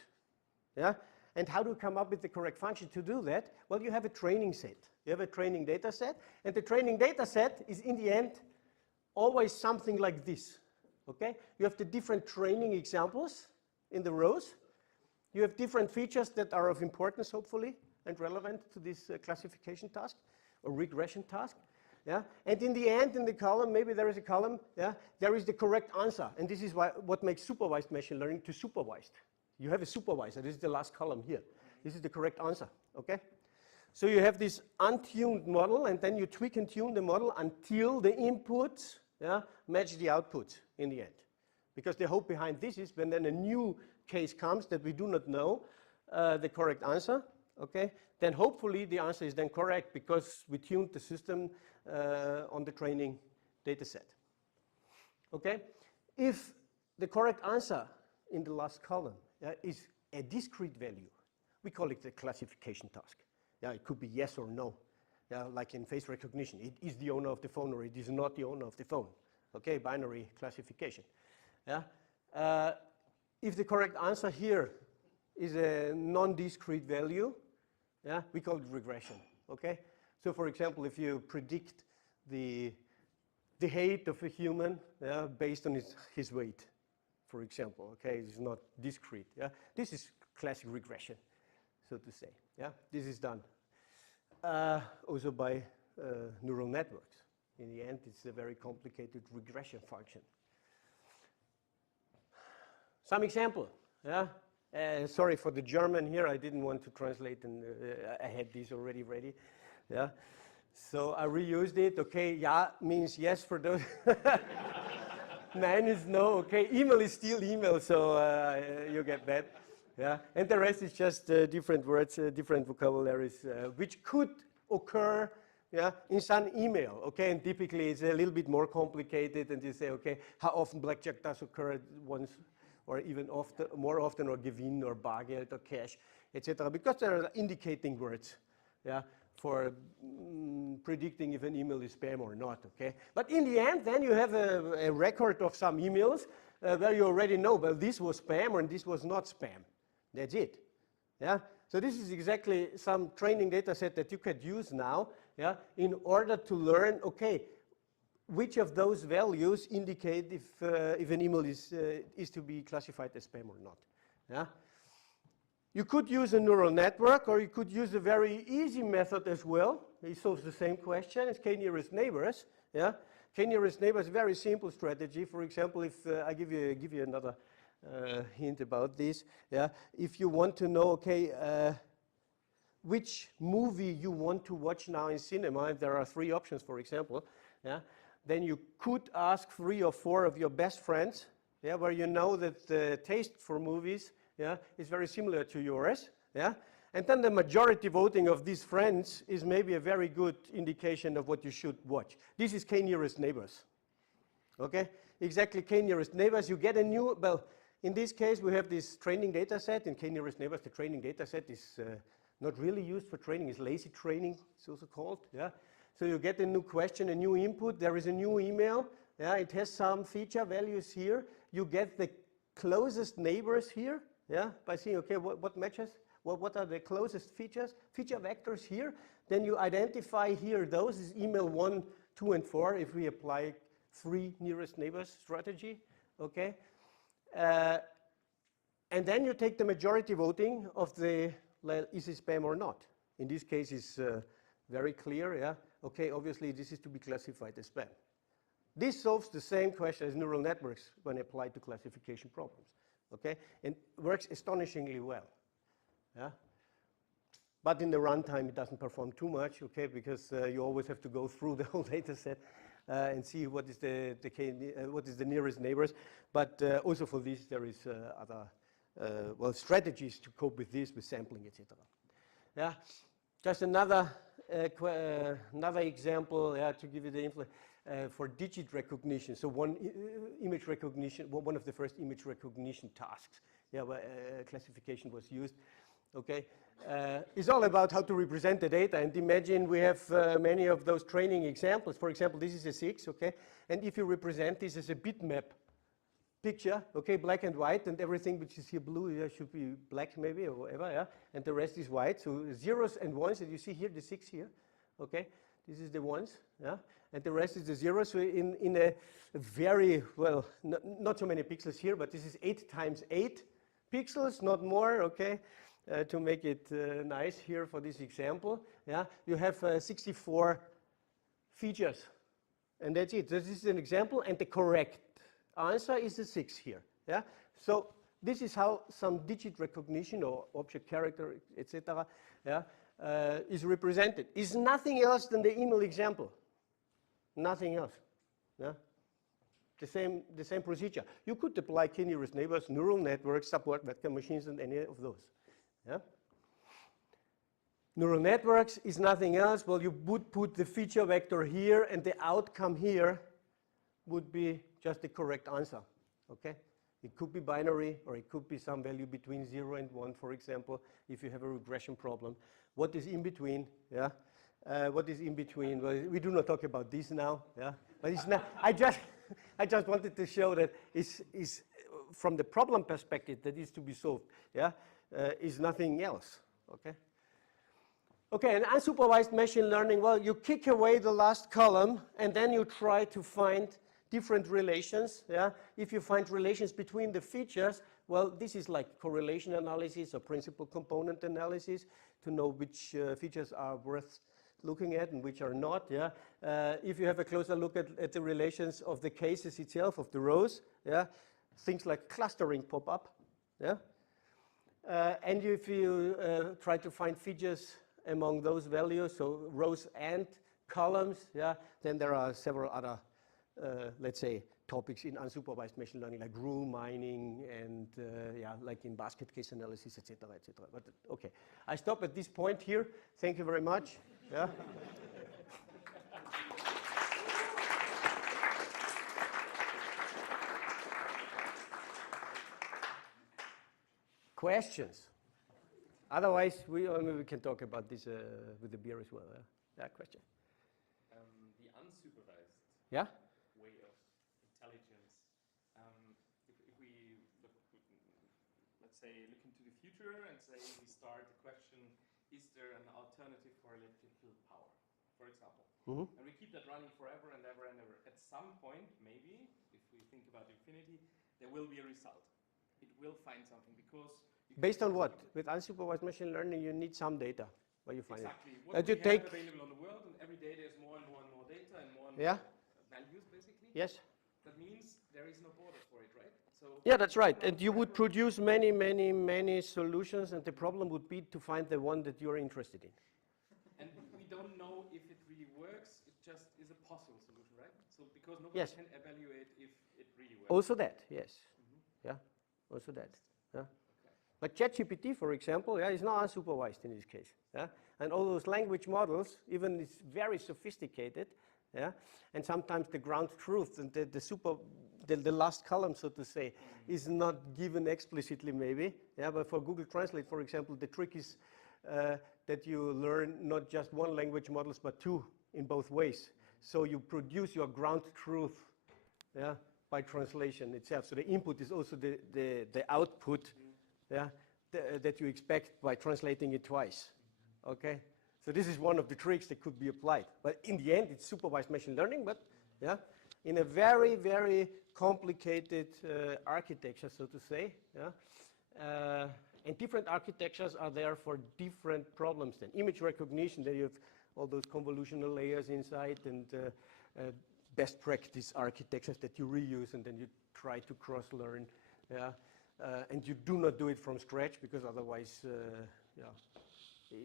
Yeah, and how to come up with the correct function to do that? Well, you have a training set. You have a training data set, and the training data set is in the end always something like this. Okay, you have the different training examples in the rows. You have different features that are of importance, hopefully, and relevant to this classification task or regression task. Yeah, and in the end, in the column, maybe there is a column, yeah, there is the correct answer. And this is what makes supervised machine learning to supervised. You have a supervisor. This is the last column here. This is the correct answer, okay? So you have this untuned model, and then you tweak and tune the model until the inputs, yeah, match the outputs in the end. Because the hope behind this is when then a new case comes that we do not know the correct answer, okay, then hopefully the answer is then correct because we tuned the system on the training data set. Okay? If the correct answer in the last column is a discrete value, we call it the classification task. Yeah, it could be yes or no. Yeah, like in face recognition, it is the owner of the phone or it is not the owner of the phone. Okay, binary classification. Yeah? If the correct answer here is a non-discrete value, yeah, we call it regression. Okay? So for example, if you predict the height of a human, yeah, based on his weight, for example, okay, it's not discrete. Yeah? This is classic regression, so to say. Yeah? This is done also by neural networks. In the end, it's a very complicated regression function. some example. Yeah. Sorry for the German here. I didn't want to translate, and I had this already ready. Yeah. So I reused it. Okay. Ja means yes for those. Nein is no. Okay. Email is still email, so you get that. Yeah. And the rest is just different words, different vocabularies, which could occur. Yeah, in some email, okay, and typically it's a little bit more complicated, and you say, okay, how often blackjack does occur once, or even often, more often, or Gewinn, or Bargeld, or cash, etc. Because there are indicating words, yeah, for predicting if an email is spam or not, okay. But in the end, then you have a record of some emails where you already know, well, this was spam and this was not spam. That's it, yeah. So this is exactly some training data set that you could use now, yeah, in order to learn, okay, which of those values indicate if an email is to be classified as spam or not. Yeah? You could use a neural network, or you could use a very easy method as well. It solves the same question. It's k-nearest neighbors. Yeah? K-nearest neighbors, very simple strategy. For example, if I give you another hint about this. Yeah? If you want to know, okay, which movie you want to watch now in cinema, and there are 3 options, for example, yeah, then you could ask 3 or 4 of your best friends, yeah, where you know that the taste for movies, yeah, is very similar to yours, yeah, and then the majority voting of these friends is maybe a very good indication of what you should watch. This is k-nearest neighbors, okay? Exactly, k-nearest neighbors. You get a new, well, in this case we have this training data set. In k-nearest neighbors, the training data set is not really used for training, it's lazy training, it's also called, yeah. So you get a new question, a new input, there is a new email, yeah, it has some feature values here. You get the closest neighbors here, yeah, by seeing, okay, what matches, what are the closest feature vectors here. Then you identify here, those is email 1, 2, and 4, if we apply 3 nearest neighbors strategy, okay. And then you take the majority voting of the, is it spam or not? In this case, it's very clear, yeah? Okay, obviously this is to be classified as spam. This solves the same question as neural networks when applied to classification problems, okay? And works astonishingly well, yeah? But in the runtime, it doesn't perform too much, okay? Because you always have to go through the whole data set and see what is what is the nearest neighbors. But also for this, there is other well, strategies to cope with this, with sampling, etc. Yeah, just another example, yeah, to give you the info for digit recognition. So one image recognition, one of the first image recognition tasks, yeah, where classification was used. Okay, it's all about how to represent the data. And imagine we have many of those training examples. For example, this is a 6, okay, and if you represent this as a bitmap picture, okay, black and white, and everything which is here blue, yeah, should be black maybe, or whatever, yeah, and the rest is white. So zeros and ones, and you see here the 6 here, okay, this is the ones, yeah, and the rest is the zeros. So in a very, well, not so many pixels here, but this is 8 times 8 pixels, not more, okay, to make it nice here for this example, yeah, you have 64 features, and that's it. This is an example, and the correct answer is the 6 here, yeah? So this is how some digit recognition or object character, etc., yeah, is represented. It's nothing else than the email example. Nothing else, yeah? The same procedure. You could apply k-nearest neighbors, neural networks, support webcam machines, and any of those, yeah? Neural networks is nothing else. Well, you would put the feature vector here, and the outcome here would be just the correct answer, okay? It could be binary, or it could be some value between 0 and 1, for example, if you have a regression problem. What is in between, yeah? What is in between? Well, we do not talk about this now, yeah? But it's not, I just wanted to show that is from the problem perspective that is to be solved, yeah? Is nothing else, okay? Okay, and unsupervised machine learning, well, you kick away the last column, and then you try to find different relations, yeah? If you find relations between the features, well, this is like correlation analysis or principal component analysis to know which features are worth looking at and which are not, yeah? If you have a closer look at the relations of the cases itself, of the rows, yeah? things like clustering pop up. Yeah? And if you try to find features among those values, so rows and columns, yeah, then there are several other, let's say, topics in unsupervised machine learning, like rule mining and yeah, like in basket case analysis, etc., etc. But okay, I stop at this point here. Thank you very much. Yeah. Questions? Otherwise, we can talk about this with the beer as well. Yeah, question. The unsupervised Yeah. way of intelligence. If we look, let's say, look into the future and say we start the question: is there an alternative for electrical power, for example? Mm-hmm. And we keep that running forever and ever and ever. At some point, maybe, if we think about infinity, there will be a result. It will find something because. Based on what? With unsupervised machine learning, you need some data. Where you find exactly. it? What we have available on the world, and every day there's more and more and more data and more and more values, basically. Yes. That means there is no border for it, right? So yeah, that's right. And you would produce many, many, many solutions, and the problem would be to find the one that you're interested in. And we don't know if it really works. It just is a possible solution, right? So because nobody can evaluate if it really works. Also that, yes. Yeah, also that. Yeah. But ChatGPT, for example, yeah, is not unsupervised in this case. Yeah? And all those language models, even it's very sophisticated, yeah? And sometimes the ground truth and the last column, so to say, is not given explicitly maybe. Yeah? But for Google Translate, for example, the trick is that you learn not just one language models, but two in both ways. So you produce your ground truth, yeah, by translation itself. So the input is also the output, yeah, that you expect by translating it twice. Okay, so this is one of the tricks that could be applied. But in the end, it's supervised machine learning, but yeah, in a very, very complicated architecture, so to say. Yeah, and different architectures are there for different problems. Then image recognition, there you have all those convolutional layers inside, and best practice architectures that you reuse, and then you try to cross-learn. Yeah. And you do not do it from scratch, because otherwise, yeah,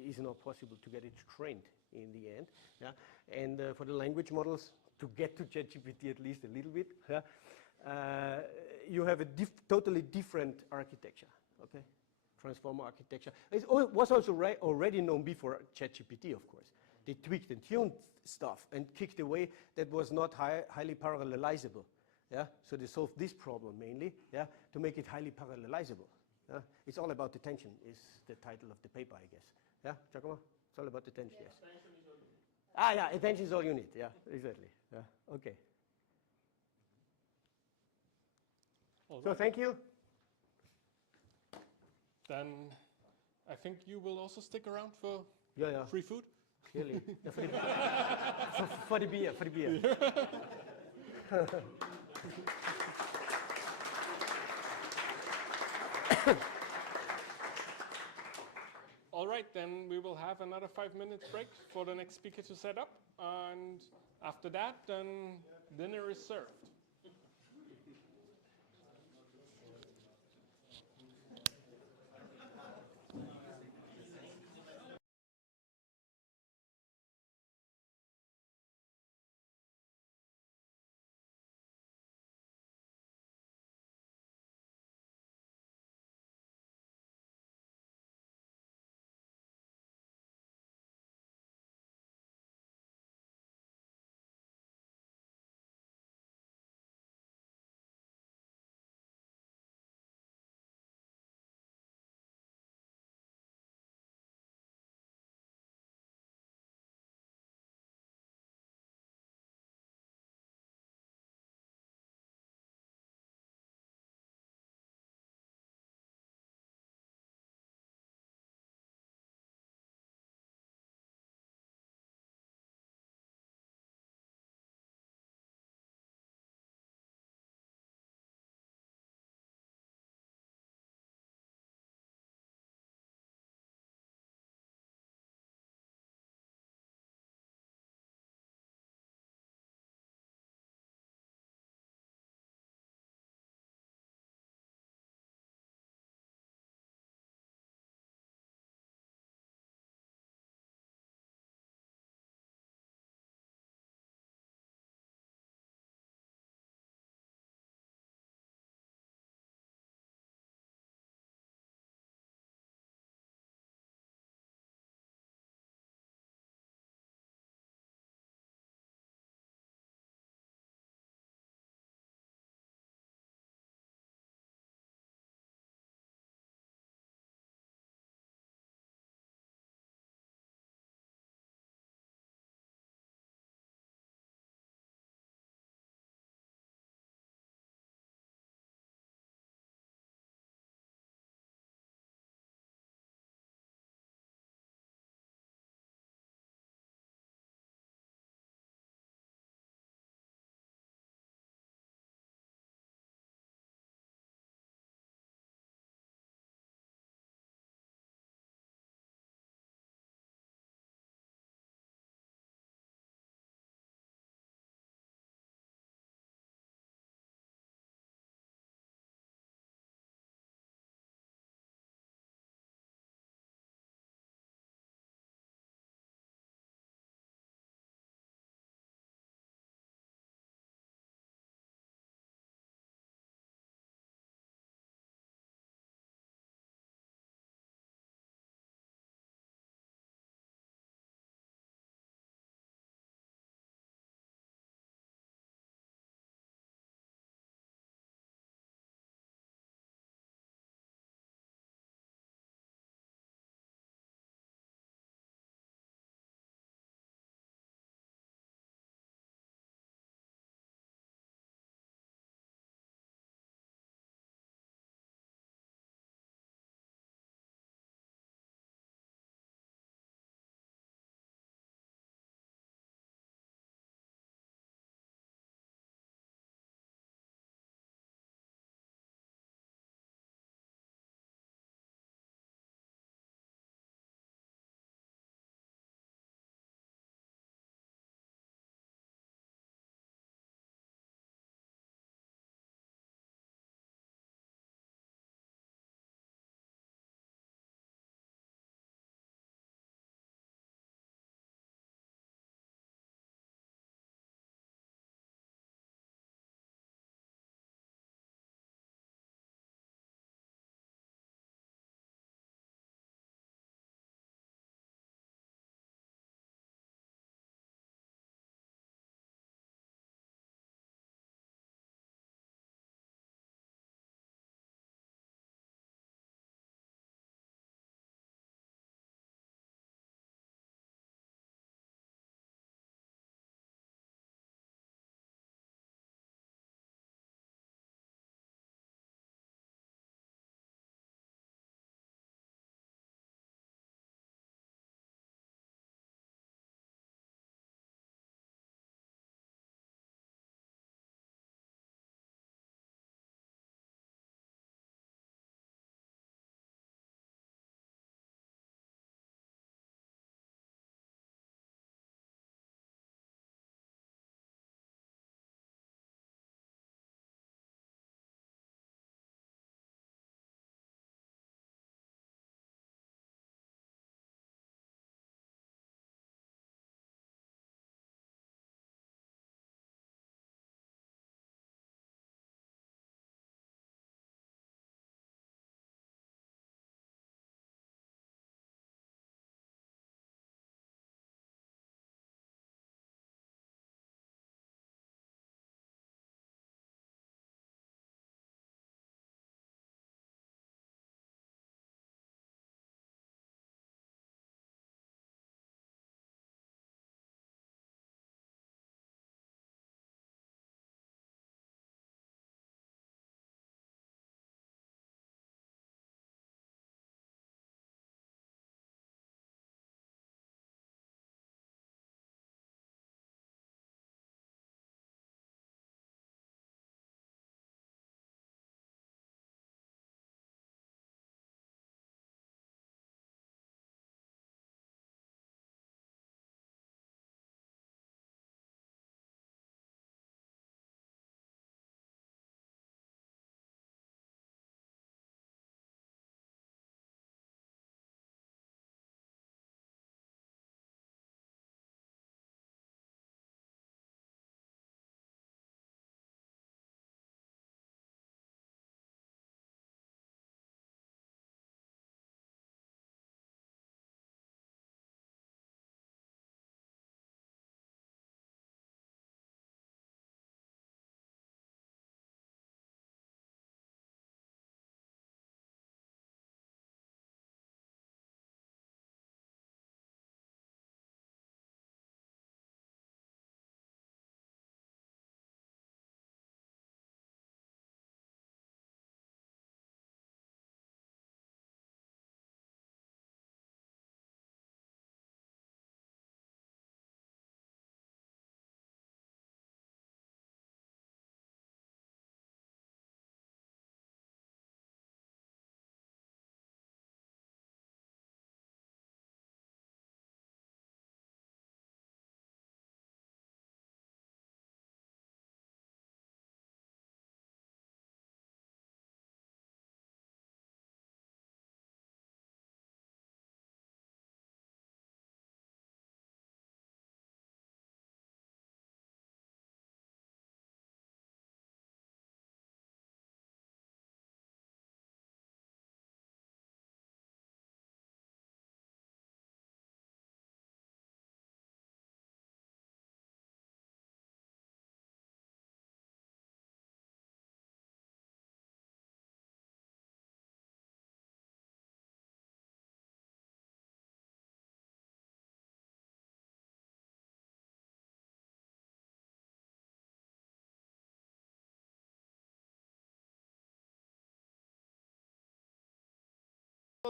it's not possible to get it trained in the end. Yeah? And for the language models, to get to ChatGPT at least a little bit, yeah, you have a totally different architecture. Okay, transformer architecture. It was also already known before ChatGPT, of course. They tweaked and tuned stuff and kicked away that was not highly parallelizable. Yeah, so they solved this problem mainly, yeah, to make it highly parallelizable. Yeah? It's all about attention is the title of the paper, I guess. Yeah, Giacomo? It's all about attention, yes. Attention is all you need. Yeah, attention is all you need. Yeah, exactly. Yeah, okay. All so right. thank you. Then I think you will also stick around for free food? Clearly. For the beer, for the beer. All right, then we will have another 5 minutes break for the next speaker to set up, and after that, then dinner is served.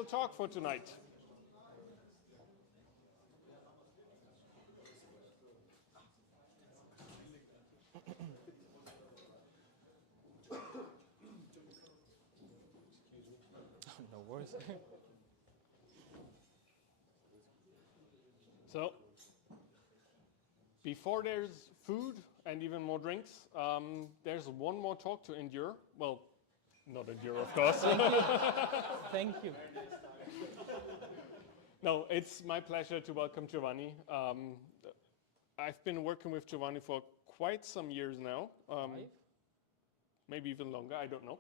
talk for tonight. No worries. So, before there's food and even more drinks, there's one more talk to endure. Well, not endure, of course. Thank you. No, it's my pleasure to welcome Giovanni. I've been working with Giovanni for quite some years now. Maybe even longer, I don't know.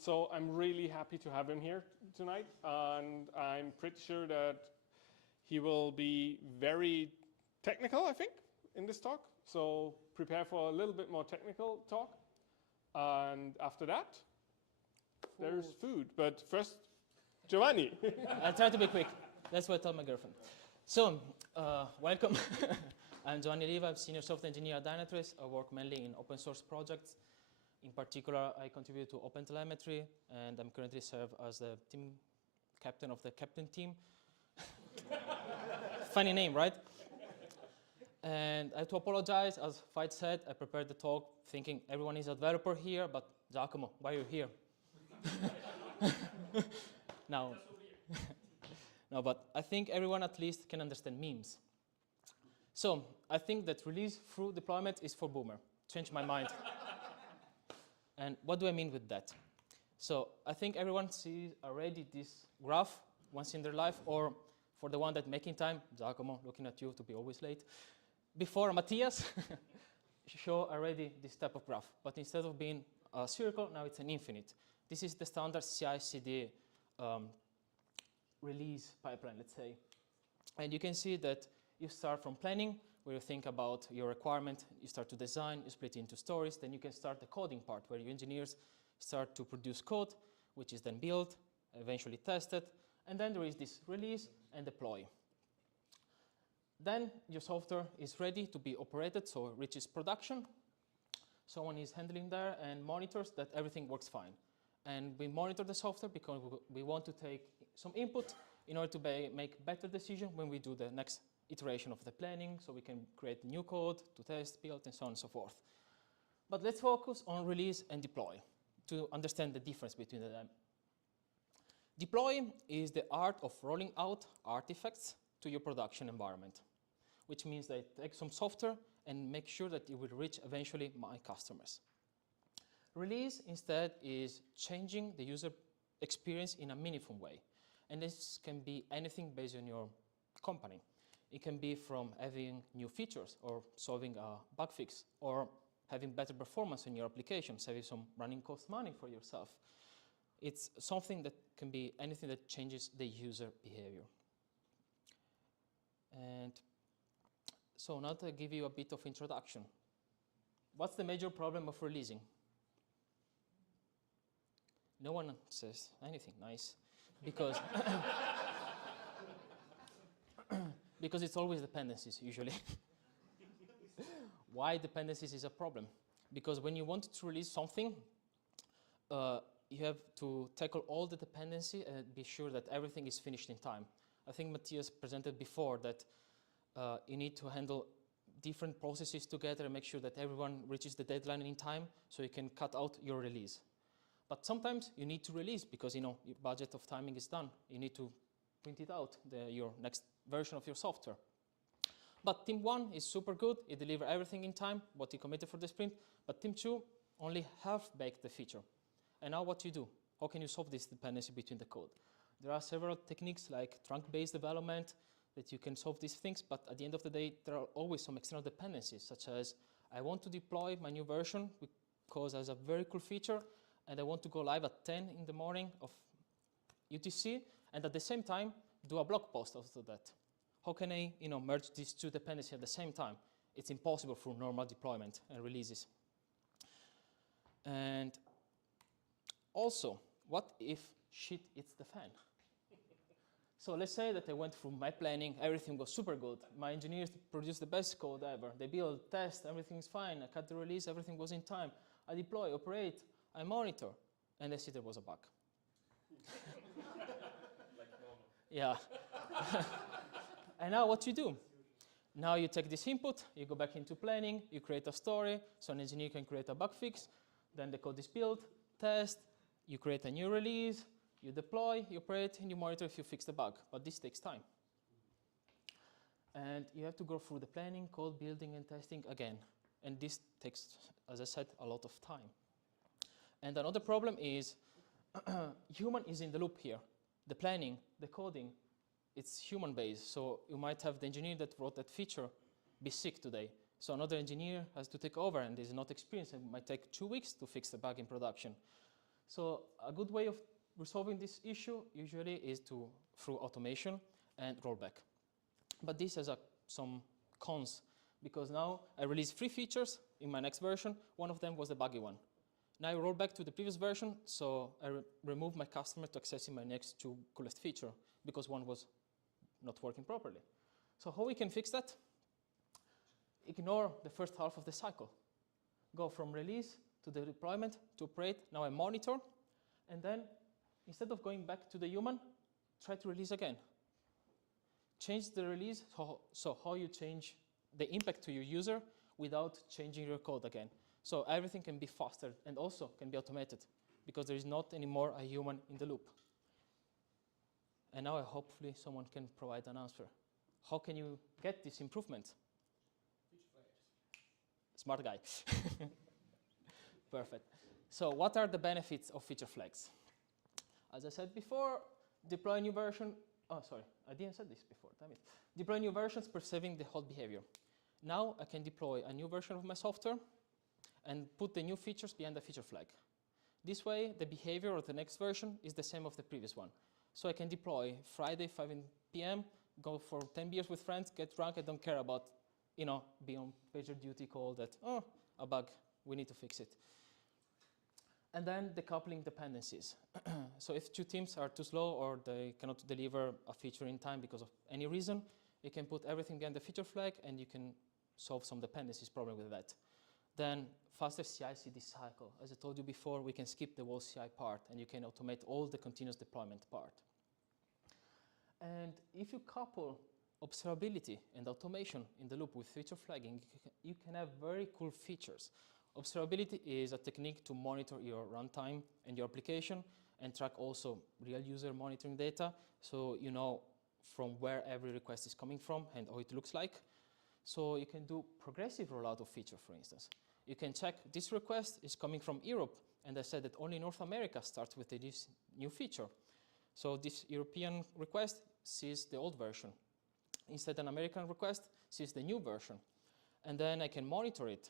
So I'm really happy to have him here tonight, and I'm pretty sure that he will be very technical, I think, in this talk. So prepare for a little bit more technical talk. And after that, there's food. But first, Giovanni. I'll try to be quick. That's what I told my girlfriend. So, welcome. I'm Giovanni Riva. I'm senior software engineer at Dynatrace. I work mainly in open source projects. In particular, I contribute to OpenTelemetry, and I'm currently serve as the team captain of the captain team. Funny name, right? And I have to apologize. As Veit said, I prepared the talk thinking everyone is a developer here, but Giacomo, why are you here? No. No, but I think everyone at least can understand memes. So I think that release through deployment is for boomer. Changed my mind. And what do I mean with that? So I think everyone sees already this graph once in their life, or for the one that making time, Giacomo, looking at you to be always late. Before Matthias show already this type of graph, but instead of being a circle, now it's an infinite. This is the standard CI/CD release pipeline, let's say. And you can see that you start from planning, where you think about your requirement, you start to design, you split it into stories, then you can start the coding part, where your engineers start to produce code, which is then built, eventually tested, and then there is this release and deploy. Then your software is ready to be operated, so it reaches production. Someone is handling there and monitors that everything works fine. And we monitor the software because we want to take some input in order to make better decisions when we do the next iteration of the planning, so we can create new code to test, build, and so on and so forth. But let's focus on release and deploy to understand the difference between them. Deploy is the art of rolling out artifacts to your production environment, which means that I take some software and make sure that it will reach eventually my customers. Release instead is changing the user experience in a meaningful way. And this can be anything based on your company. It can be from having new features or solving a bug fix or having better performance in your application, saving some running cost money for yourself. It's something that can be anything that changes the user behavior. And so now to give you a bit of introduction. What's the major problem of releasing? No one says anything nice because because it's always dependencies usually. Why dependencies is a problem? Because when you want to release something, you have to tackle all the dependency and be sure that everything is finished in time. I think Matthias presented before that you need to handle different processes together and make sure that everyone reaches the deadline in time so you can cut out your release. But sometimes you need to release because your budget of timing is done. You need to print it out, your next version of your software. But team 1 is super good. It delivers everything in time, what you committed for the sprint. But team 2 only half-baked the feature. And now what you do? How can you solve this dependency between the code? There are several techniques like trunk-based development that you can solve these things, but at the end of the day, there are always some external dependencies, such as I want to deploy my new version because it has a very cool feature, and I want to go live at 10 in the morning of UTC, and at the same time, do a blog post after that. How can I merge these two dependencies at the same time? It's impossible for normal deployment and releases. And also, what if shit hits the fan? So let's say that I went through my planning, everything was super good. My engineers produced the best code ever. They build, test, everything's fine. I cut the release, everything was in time. I deploy, operate, I monitor, and I see there was a bug. Yeah. And now what you do? Now you take this input, you go back into planning, you create a story, so an engineer can create a bug fix, then the code is built, test, you create a new release, you deploy, you operate, and you monitor if you fix the bug. But this takes time. And you have to go through the planning, code building, and testing again. And this takes, as I said, a lot of time. And another problem is human is in the loop here. The planning, the coding, it's human-based. So you might have the engineer that wrote that feature be sick today. So another engineer has to take over and is not experienced. It might take 2 weeks to fix the bug in production. So a good way of resolving this issue usually is through automation and rollback. But this has some cons, because now I release 3 features in my next version. One of them was the buggy one. Now I roll back to the previous version, so I remove my customer to accessing my next 2 coolest feature, because one was not working properly. So how we can fix that? Ignore the first half of the cycle. Go from release to the deployment to operate. Now I monitor, and then instead of going back to the human, try to release again. Change the release, so how you change the impact to your user without changing your code again. So everything can be faster and also can be automated, because there is not anymore a human in the loop. And now hopefully someone can provide an answer. How can you get this improvement? Smart guy. Perfect. So what are the benefits of feature flags? As I said before, deploy a new version. Oh, sorry, I didn't say this before, damn it. Deploy new versions preserving the old behavior. Now I can deploy a new version of my software and put the new features behind the feature flag. This way, the behavior of the next version is the same of the previous one. So I can deploy Friday, 5 p.m., go for 10 beers with friends, get drunk. I don't care about, be on pager duty call that, oh, a bug, we need to fix it. And then decoupling dependencies. So if 2 teams are too slow or they cannot deliver a feature in time because of any reason, you can put everything behind the feature flag and you can solve some dependencies problem with that. Then faster CI/CD cycle. As I told you before, we can skip the whole CI part and you can automate all the continuous deployment part. And if you couple observability and automation in the loop with feature flagging, you can have very cool features. Observability is a technique to monitor your runtime and your application and track also real user monitoring data, so you know from where every request is coming from and how it looks like. So you can do progressive rollout of feature, for instance. You can check this request is coming from Europe, and I said that only North America starts with this new feature. So this European request sees the old version. Instead, an American request sees the new version. And then I can monitor it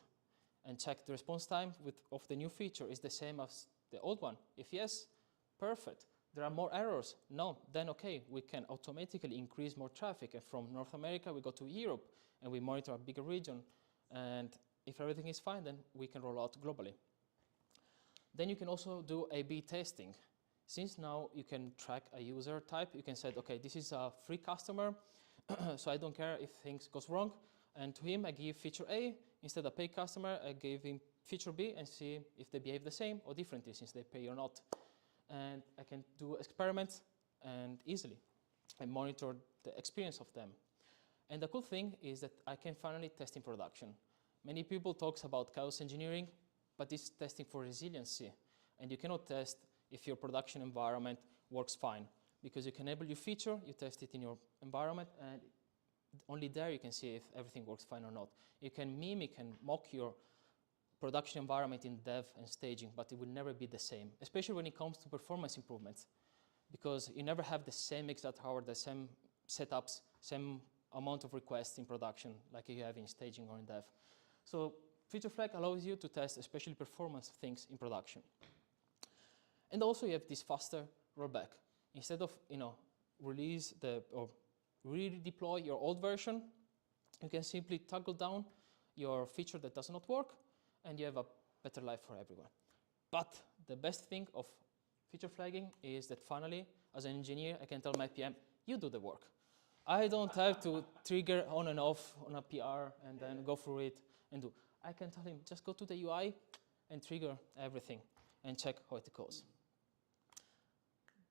and check the response time of the new feature is the same as the old one. If yes, perfect. There are more errors. No, then okay, we can automatically increase more traffic. And from North America, we go to Europe and we monitor a bigger region. And if everything is fine, then we can roll out globally. Then you can also do A/B testing. Since now you can track a user type, you can say, okay, this is a free customer, so I don't care if things goes wrong. And to him, I give feature A. Instead of paid customer, I gave him feature B and see if they behave the same or differently since they pay or not. And I can do experiments and easily and monitor the experience of them. And the cool thing is that I can finally test in production. Many people talk about chaos engineering, but it's testing for resiliency. And you cannot test if your production environment works fine, because you can enable your feature, you test it in your environment, and only there you can see if everything works fine or not. You can mimic and mock your production environment in dev and staging, but it will never be the same, especially when it comes to performance improvements, because you never have the same exact hardware, the same setups, same amount of requests in production like you have in staging or in dev. So feature flag allows you to test especially performance things in production. And also you have this faster rollback. Instead of release or redeploy your old version, you can simply toggle down your feature that does not work, and you have a better life for everyone. But the best thing of feature flagging is that finally, as an engineer, I can tell my PM, you do the work. I don't have to trigger on and off on a PR and then go through it and do. I can tell him, just go to the UI and trigger everything and check how it goes.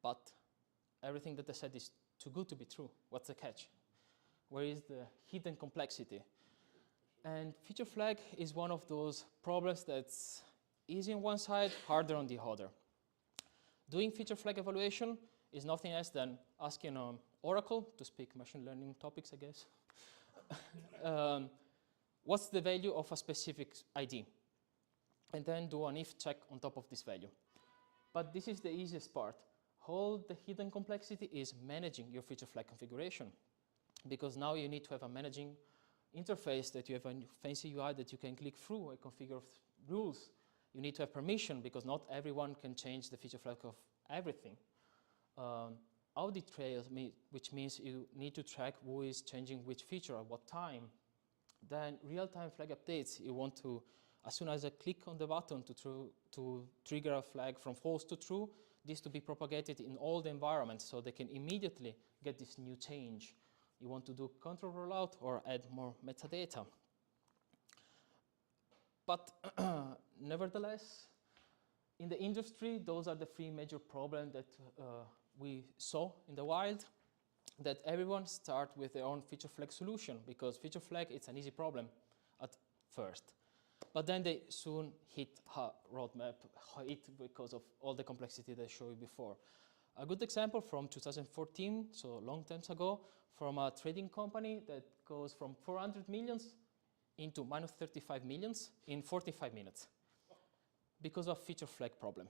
But everything that I said is too good to be true. What's the catch? Where is the hidden complexity? And feature flag is one of those problems that's easy on one side, harder on the other. Doing feature flag evaluation is nothing else than asking Oracle, to speak machine learning topics, I guess, what's the value of a specific ID? And then do an if check on top of this value. But this is the easiest part. All the hidden complexity is managing your feature flag configuration, because now you need to have a managing interface, that you have a fancy UI that you can click through and configure rules. You need to have permission, because not everyone can change the feature flag of everything. Audit trails, which means you need to track who is changing which feature at what time. Then real-time flag updates. You want to, as soon as I click on the button to trigger a flag from false to true, this to be propagated in all the environments so they can immediately get this new change. You want to do control rollout or add more metadata. But nevertheless, in the industry, those are the three major problems that we saw in the wild, that everyone start with their own feature flag solution, because feature flag, it's an easy problem at first. But then they soon hit a roadmap, because of all the complexity they showed you before. A good example from 2014, so a long time ago, from a trading company that goes from 400 millions into minus 35 millions in 45 minutes because of feature flag problem.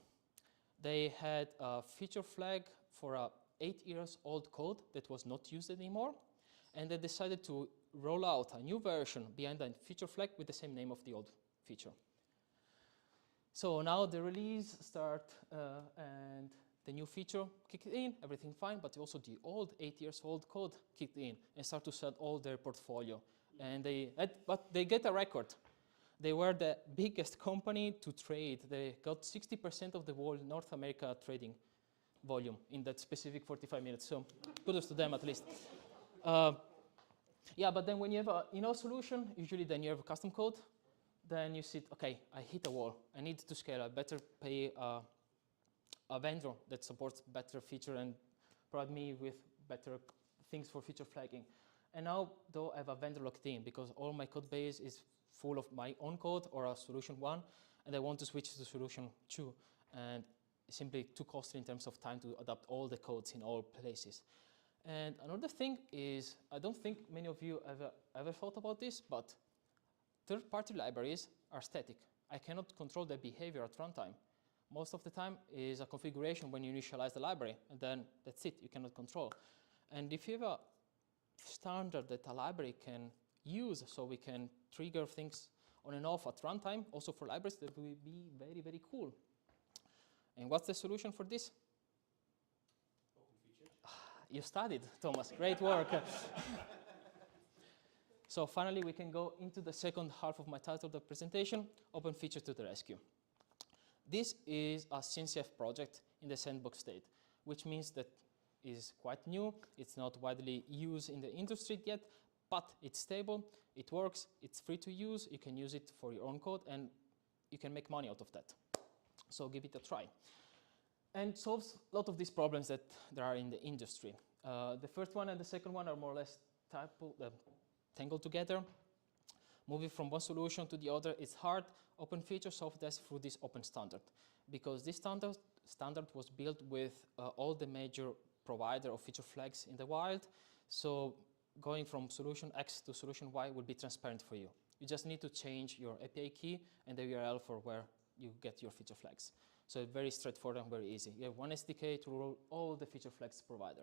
They had a feature flag for a 8-year-old code that was not used anymore, and they decided to roll out a new version behind that feature flag with the same name of the old feature. So now the release start and the new feature kicked in, everything fine, but also the old 8-year-old code kicked in and start to sell all their portfolio. And but they get a record. They were the biggest company to trade. They got 60% of the world North America trading volume in that specific 45 minutes. So kudos to them at least. Yeah, but then when you have a in-house solution, usually then you have a custom code. Then you see, okay, I hit a wall. I need to scale. I better pay a vendor that supports better feature and provide me with better things for feature flagging. And now, though, I have a vendor locked in, because all my code base is full of my own code or a solution 1, and I want to switch to solution 2. And simply too costly in terms of time to adapt all the codes in all places. And another thing is, I don't think many of you ever thought about this, but third-party libraries are static. I cannot control their behavior at runtime. Most of the time is a configuration when you initialize the library, and then that's it, you cannot control. And if you have a standard that a library can use, so we can trigger things on and off at runtime, also for libraries, that will be very, very cool. And what's the solution for this? Open features. You studied, Thomas, great work. So finally, we can go into the second half of my title of the presentation, Open Feature to the Rescue. This is a CNCF project in the sandbox state, which means that is quite new. It's not widely used in the industry yet, but it's stable, it works, it's free to use, you can use it for your own code, and you can make money out of that. So give it a try. And solves a lot of these problems that there are in the industry. The first one and the second one are more or less tangled together. Moving from one solution to the other is hard. Open feature solves this through this open standard, because this standard was built with all the major provider of feature flags in the wild. So going from solution X to solution Y will be transparent for you. You just need to change your API key and the URL for where you get your feature flags. So very straightforward and very easy. You have one SDK to roll all the feature flags provider.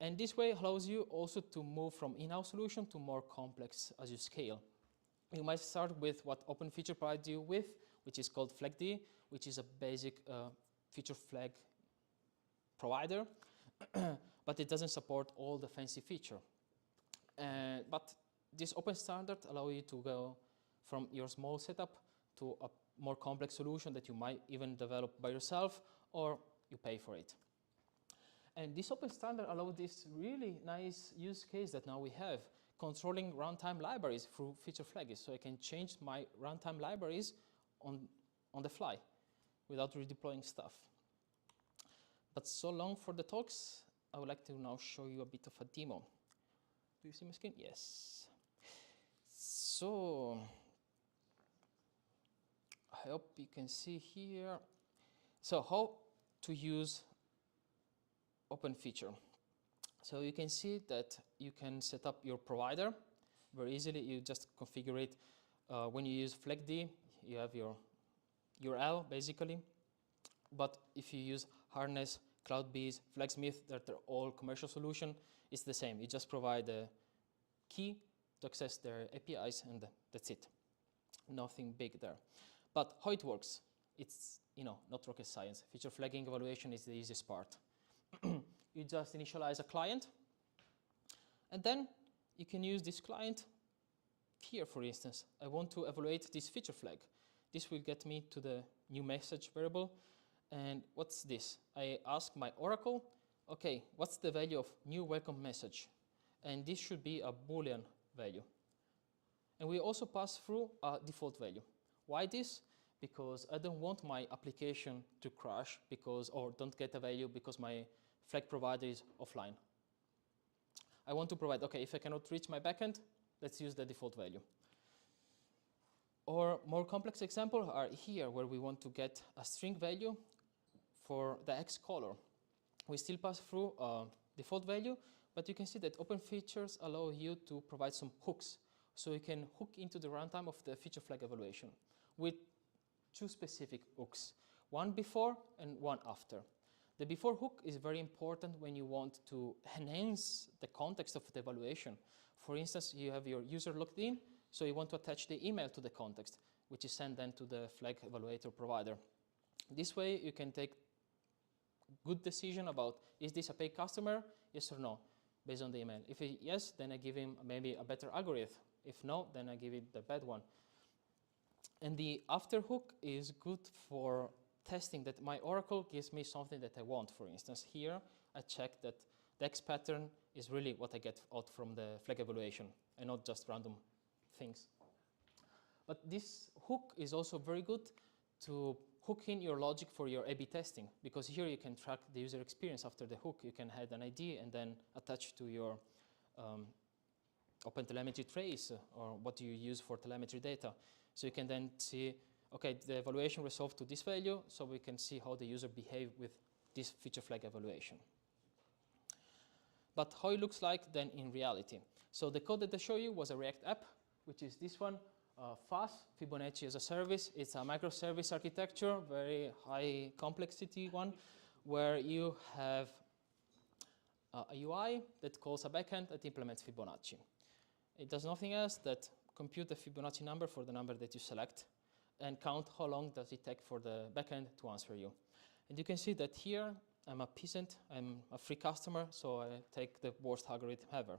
And this way allows you also to move from in-house solution to more complex as you scale. You might start with what Open Feature provides you with, which is called FlagD, which is a basic feature flag provider, but it doesn't support all the fancy feature. But this open standard allows you to go from your small setup to a more complex solution that you might even develop by yourself, or you pay for it. And this open standard allows this really nice use case that now we have, controlling runtime libraries through feature flags. So I can change my runtime libraries on the fly without redeploying stuff. But so long for the talks. I would like to now show you a bit of a demo. Do you see my screen? Yes. So I hope you can see here. So how to use open feature. So you can see that you can set up your provider very easily. You just configure it. When you use FlagD, you have your URL basically. But if you use Harness, CloudBees, Flagsmith, that are all commercial solution, it's the same. You just provide a key to access their APIs, and that's it. Nothing big there. But how it works, it's not rocket science. Feature flagging evaluation is the easiest part. You just initialize a client, and then you can use this client here, for instance. I want to evaluate this feature flag. This will get me to the new message variable. And what's this? I ask my Oracle, okay, what's the value of new welcome message? And this should be a Boolean value. And we also pass through a default value. Why this? Because I don't want my application to crash or don't get a value because my flag provider is offline. I want to provide, okay, if I cannot reach my backend, let's use the default value. Or more complex examples are here, where we want to get a string value for the X color. We still pass through a default value, but you can see that open features allow you to provide some hooks. So you can hook into the runtime of the feature flag evaluation with two specific hooks, one before and one after. The before hook is very important when you want to enhance the context of the evaluation. For instance, you have your user logged in, so you want to attach the email to the context, which is sent then to the flag evaluator provider. This way, you can take good decision about, is this a paid customer, yes or no, based on the email. If yes, then I give him maybe a better algorithm. If no, then I give it the bad one. And the after hook is good for testing that my Oracle gives me something that I want. For instance, here I check that the X pattern is really what I get out from the flag evaluation and not just random things. But this hook is also very good to hook in your logic for your A/B testing, because here you can track the user experience after the hook. You can add an ID and then attach to your OpenTelemetry trace or what you use for telemetry data. So you can then see, okay, the evaluation resolved to this value, so we can see how the user behave with this feature flag evaluation. But how it looks like then in reality. So the code that I show you was a React app, which is this one, FAS, Fibonacci as a service. It's a microservice architecture, very high complexity one, where you have a UI that calls a backend that implements Fibonacci. It does nothing else that compute the Fibonacci number for the number that you select and count how long does it take for the backend to answer you. And you can see that here I'm a peasant, I'm a free customer, so I take the worst algorithm ever.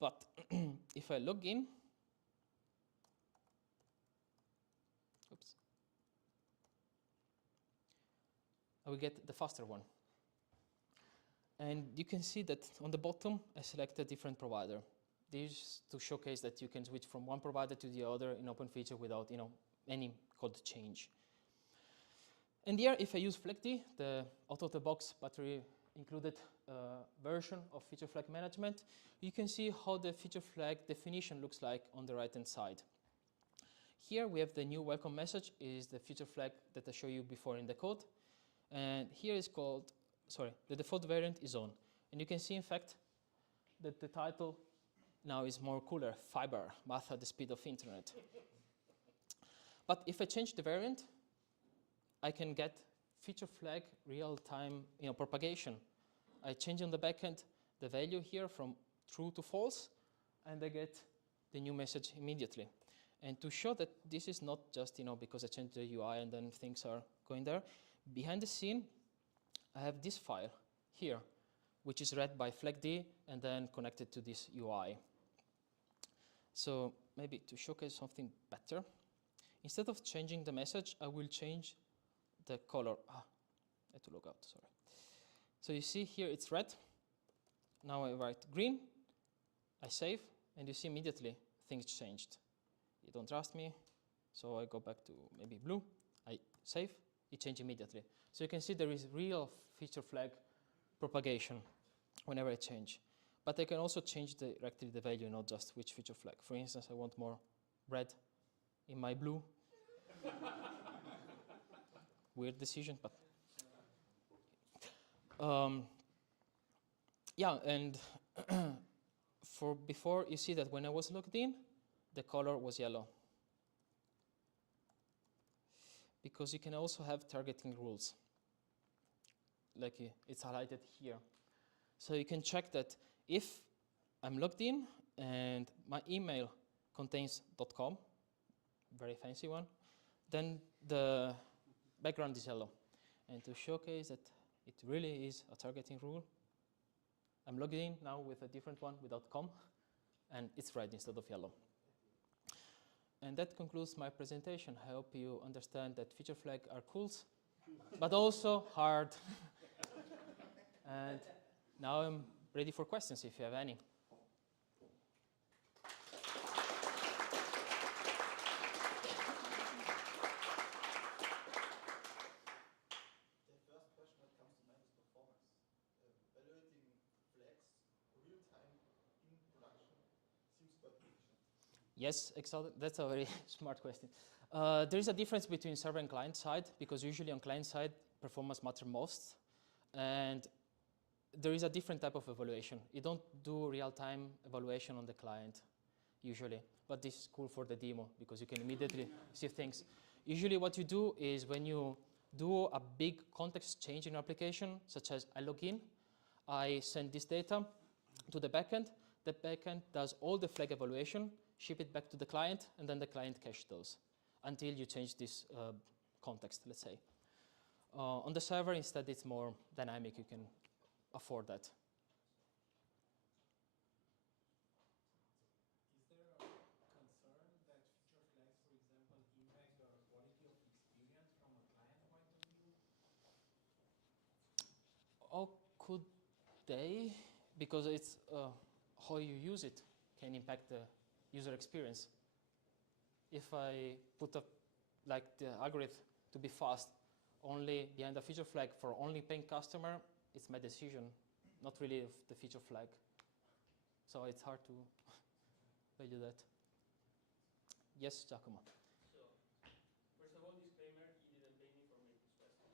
But if I log in, oops, I will get the faster one. And you can see that on the bottom, I select a different provider. This is to showcase that you can switch from one provider to the other in open feature without any code change. And here, if I use FlagD, the out-of-the-box battery included version of feature flag management, you can see how the feature flag definition looks like on the right-hand side. Here we have the new welcome message is the feature flag that I showed you before in the code. And here is called, the default variant is on. And you can see, in fact, that the title now is more cooler, fiber, math at the speed of internet. But if I change the variant, I can get feature flag real-time propagation. I change on the backend the value here from true to false, and I get the new message immediately. And to show that this is not just because I changed the UI and then things are going there, behind the scene, I have this file here, which is read by FlagD and then connected to this UI. So maybe to showcase something better, instead of changing the message, I will change the color. I had to log out, sorry. So you see here it's red. Now I write green, I save, and you see immediately things changed. You don't trust me, so I go back to maybe blue, I save, it changed immediately. So you can see there is real feature flag propagation whenever I change. But I can also change directly the value, not just which feature flag. For instance, I want more red in my blue. Weird decision, but yeah, and for before, you see that when I was logged in, the color was yellow. Because you can also have targeting rules, like it's highlighted here. So you can check that if I'm logged in and my email contains .com, very fancy one, then the background is yellow. And to showcase that it really is a targeting rule, I'm logged in now with a different one without .com, and it's red instead of yellow. And that concludes my presentation. I hope you understand that feature flags are cool, but also hard. And now I'm ready for questions if you have any. The first question that comes to mind is performance. Evaluating flags real time in production seems quite efficient. Yes, exactly. That's a very smart question. There is a difference between server and client side, because usually on client side, performance matters most. And there is a different type of evaluation. You don't do real-time evaluation on the client, usually. But this is cool for the demo, because you can immediately see things. Usually what you do is when you do a big context change in your application, such as I log in, I send this data to the backend. The backend does all the flag evaluation, ship it back to the client, and then the client cache those until you change this context, let's say. On the server, instead, it's more dynamic. You can afford that. Is there a concern that feature flags, for example, impact the quality of experience from a client point of view? Or could they? Because it's how you use it can impact the user experience. If I put up like the algorithm to be fast only behind a feature flag for only paying customer, it's my decision, not really of the feature flag. So it's hard to value that. Yes, Giacomo. So, first of all, disclaimer, he didn't pay me for making this question.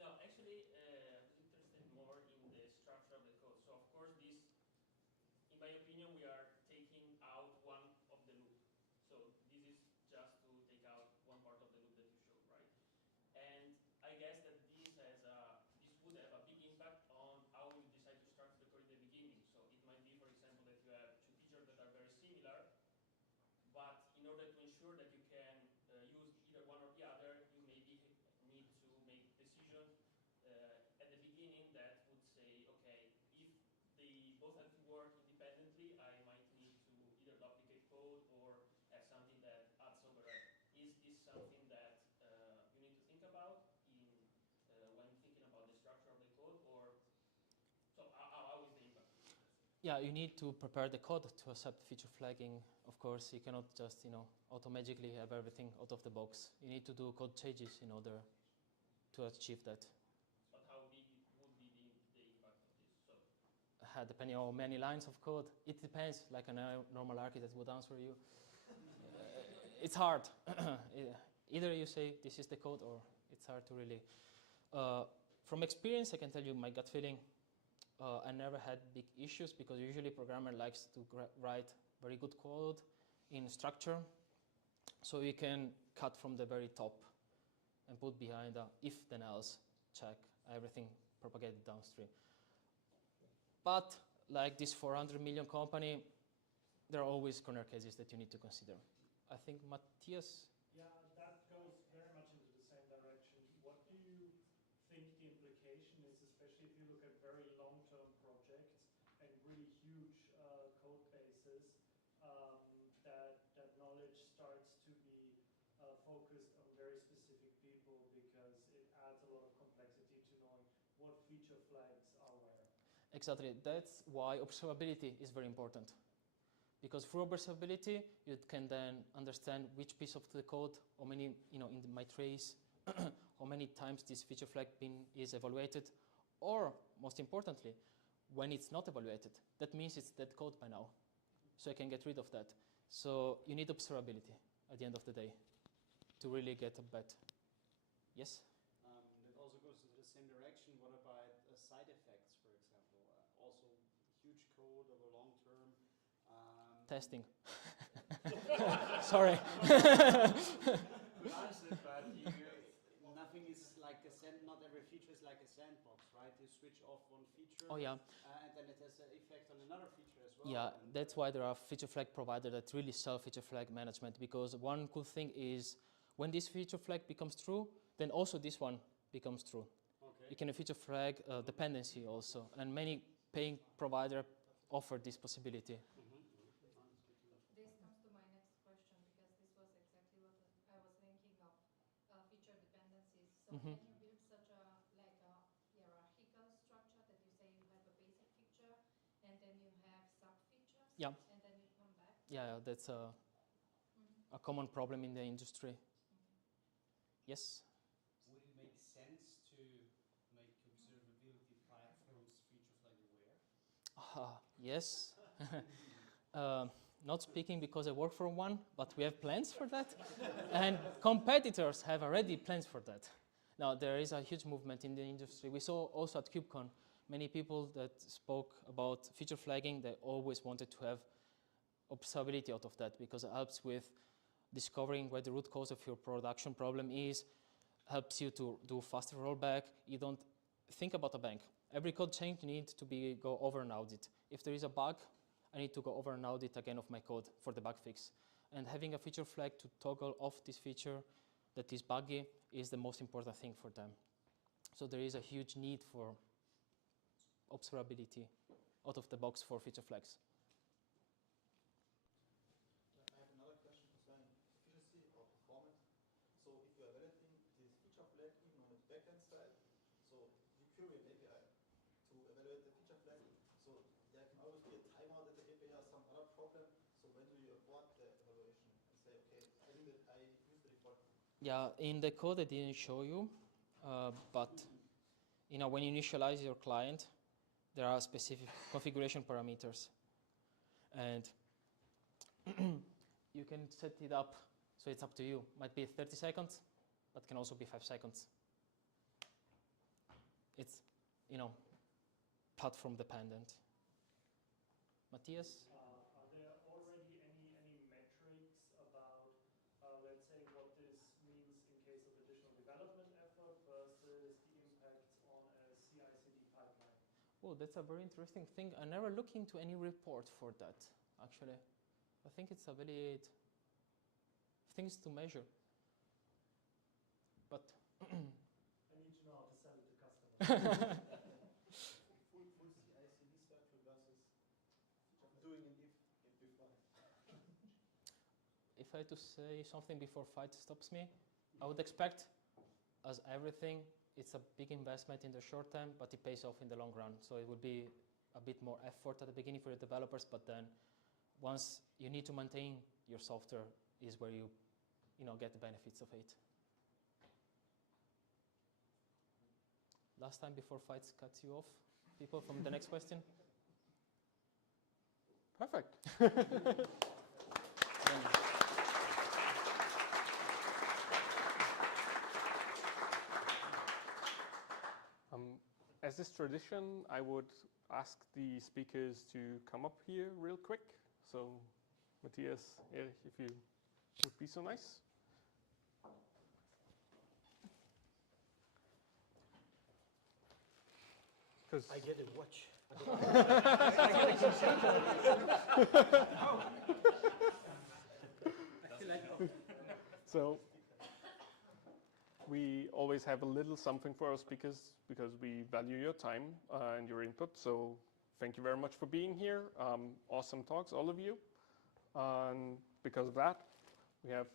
No, actually, I was interested more in the structure of the code. So, of course, this, in my opinion, we are taking out one of the loop. So, this is just to take out one part of the loop that you showed, right? And I guess that this would have a big impact on how you decide to structure the code in the beginning. So, it might be, for example, that you have two features that are very similar, but in order to ensure that you can use either one or the other, you maybe need to make decision at the beginning that would say, okay, if they both have to work independently, I might need to either duplicate code or have something that adds overhead. Is this something that you need to think about when thinking about the structure of the code, or so how is the impact? Yeah, you need to prepare the code to accept feature flagging. Of course, you cannot just, automatically have everything out of the box. You need to do code changes in order to achieve that. But how big would be the impact of this? So, Depending on how many lines of code, it depends, like a normal architect would answer you. It's hard. Either you say this is the code, or it's hard to really. From experience, I can tell you my gut feeling. I never had big issues, because usually programmer likes to write very good code in structure, so you can cut from the very top and put behind a if then else check, everything propagated downstream. But like this 400 million company, there are always corner cases that you need to consider. I think Matthias. Yeah, that goes very much into the same direction. What do you think the implication is, especially if you look at very long-term projects and really huge code bases, that knowledge starts to be focused on very specific people, because it adds a lot of complexity to knowing what feature flags are where. Exactly. That's why observability is very important. Because through observability, you can then understand which piece of the code, how many, in my trace, how many times this feature flag is evaluated, or most importantly, when it's not evaluated. That means it's dead code by now. So I can get rid of that. So you need observability at the end of the day to really get a bet. Yes? That also goes into the same direction. What about side effects, for example? Also huge code over long term. Testing. Sorry. Nothing is like not every feature is like a sandbox, right? You switch off one feature. Oh yeah. And then it has an effect on another feature as well. Yeah, that's why there are feature flag providers that really sell feature flag management, because one cool thing is when this feature flag becomes true, then also this one becomes true. Okay. You can feature flag dependency also, and many paying providers offer this possibility. This comes to my next question, because this was exactly what I was thinking of, feature dependencies. So can you build such a hierarchical structure that you say you have a basic feature and then you have sub-features? Yeah. And then you come back? Yeah, that's a common problem in the industry. Yes? Would it make sense to make observability platforms feature flag aware? Yes. Not speaking because I work for one, but we have plans for that. And competitors have already plans for that. Now, there is a huge movement in the industry. We saw also at KubeCon, many people that spoke about feature flagging, they always wanted to have observability out of that, because it helps with discovering where the root cause of your production problem is, helps you to do faster rollback. You don't think about a bank. Every code change needs to go over and audit. If there is a bug, I need to go over and audit again of my code for the bug fix. And having a feature flag to toggle off this feature that is buggy is the most important thing for them. So there is a huge need for observability out of the box for feature flags. I have another question concerning efficiency or performance. So if you are evaluating this feature flag even on the backend side, so you query an API to evaluate the feature flag, so there can always be a timeout at the API or some other problem. So when do you abort the evaluation and say, okay, I use the default? Yeah, in the code I didn't show you, but when you initialize your client, there are specific configuration parameters. And you can set it up, so it's up to you. Might be 30 seconds, but can also be 5 seconds. It's, platform dependent. Matthias? Are there already any metrics about, let's say, what this means in case of additional development effort versus the impacts on a CI/CD pipeline? Oh, that's a very interesting thing. I never looked into any report for that, actually. I think it's a valid things to measure. But I need to know how to sell it to customers. Full CI/CD cycle versus doing an if before. if I had to say something before fight stops me, I would expect, as everything, it's a big investment in the short term, but it pays off in the long run. So it would be a bit more effort at the beginning for the developers, but then once you need to maintain your software is where you get the benefits of it. Last time before fights cuts you off, people from the next question. Perfect. As is tradition, I would ask the speakers to come up here real quick. So, Matthias, Erich, if you would be so nice. I get a watch. So we always have a little something for our speakers because we value your time and your input. So thank you very much for being here. Awesome talks, all of you. And because of that, we have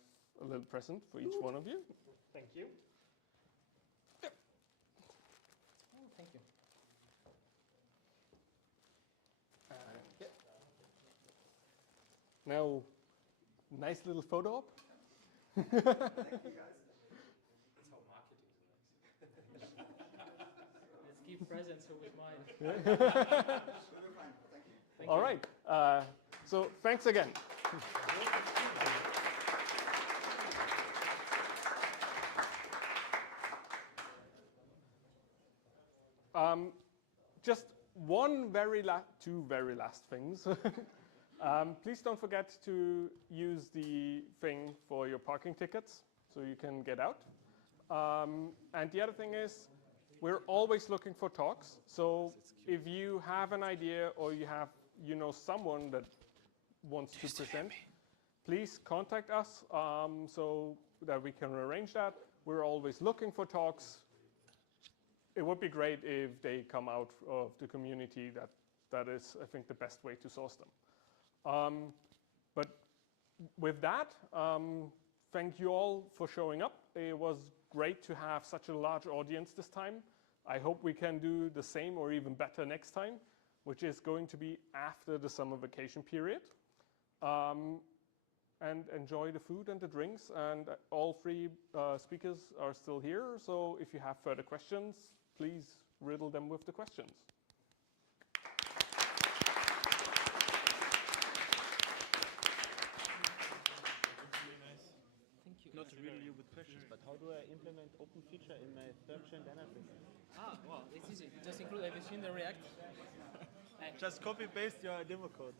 a little present for each one of you. Thank you. Oh, thank you. Now, nice little photo op. That's how marketing works. Let's keep presents with mine. Thank All you. right. So thanks again. Just two very last things. Please don't forget to use the thing for your parking tickets so you can get out. And the other thing is, we're always looking for talks. So if you have an idea or you know someone that wants to present, please contact us so that we can arrange that. We're always looking for talks. It would be great if they come out of the community. That is, I think, the best way to source them. But with that, thank you all for showing up. It was great to have such a large audience this time. I hope we can do the same or even better next time, which is going to be after the summer vacation period. And enjoy the food and the drinks. And all three speakers are still here. So if you have further questions, please riddle them with the questions. Not to riddle you with questions, but how do I implement open feature in my search and analysis? Well, it's easy. Just include everything in the React. Just copy paste your demo code.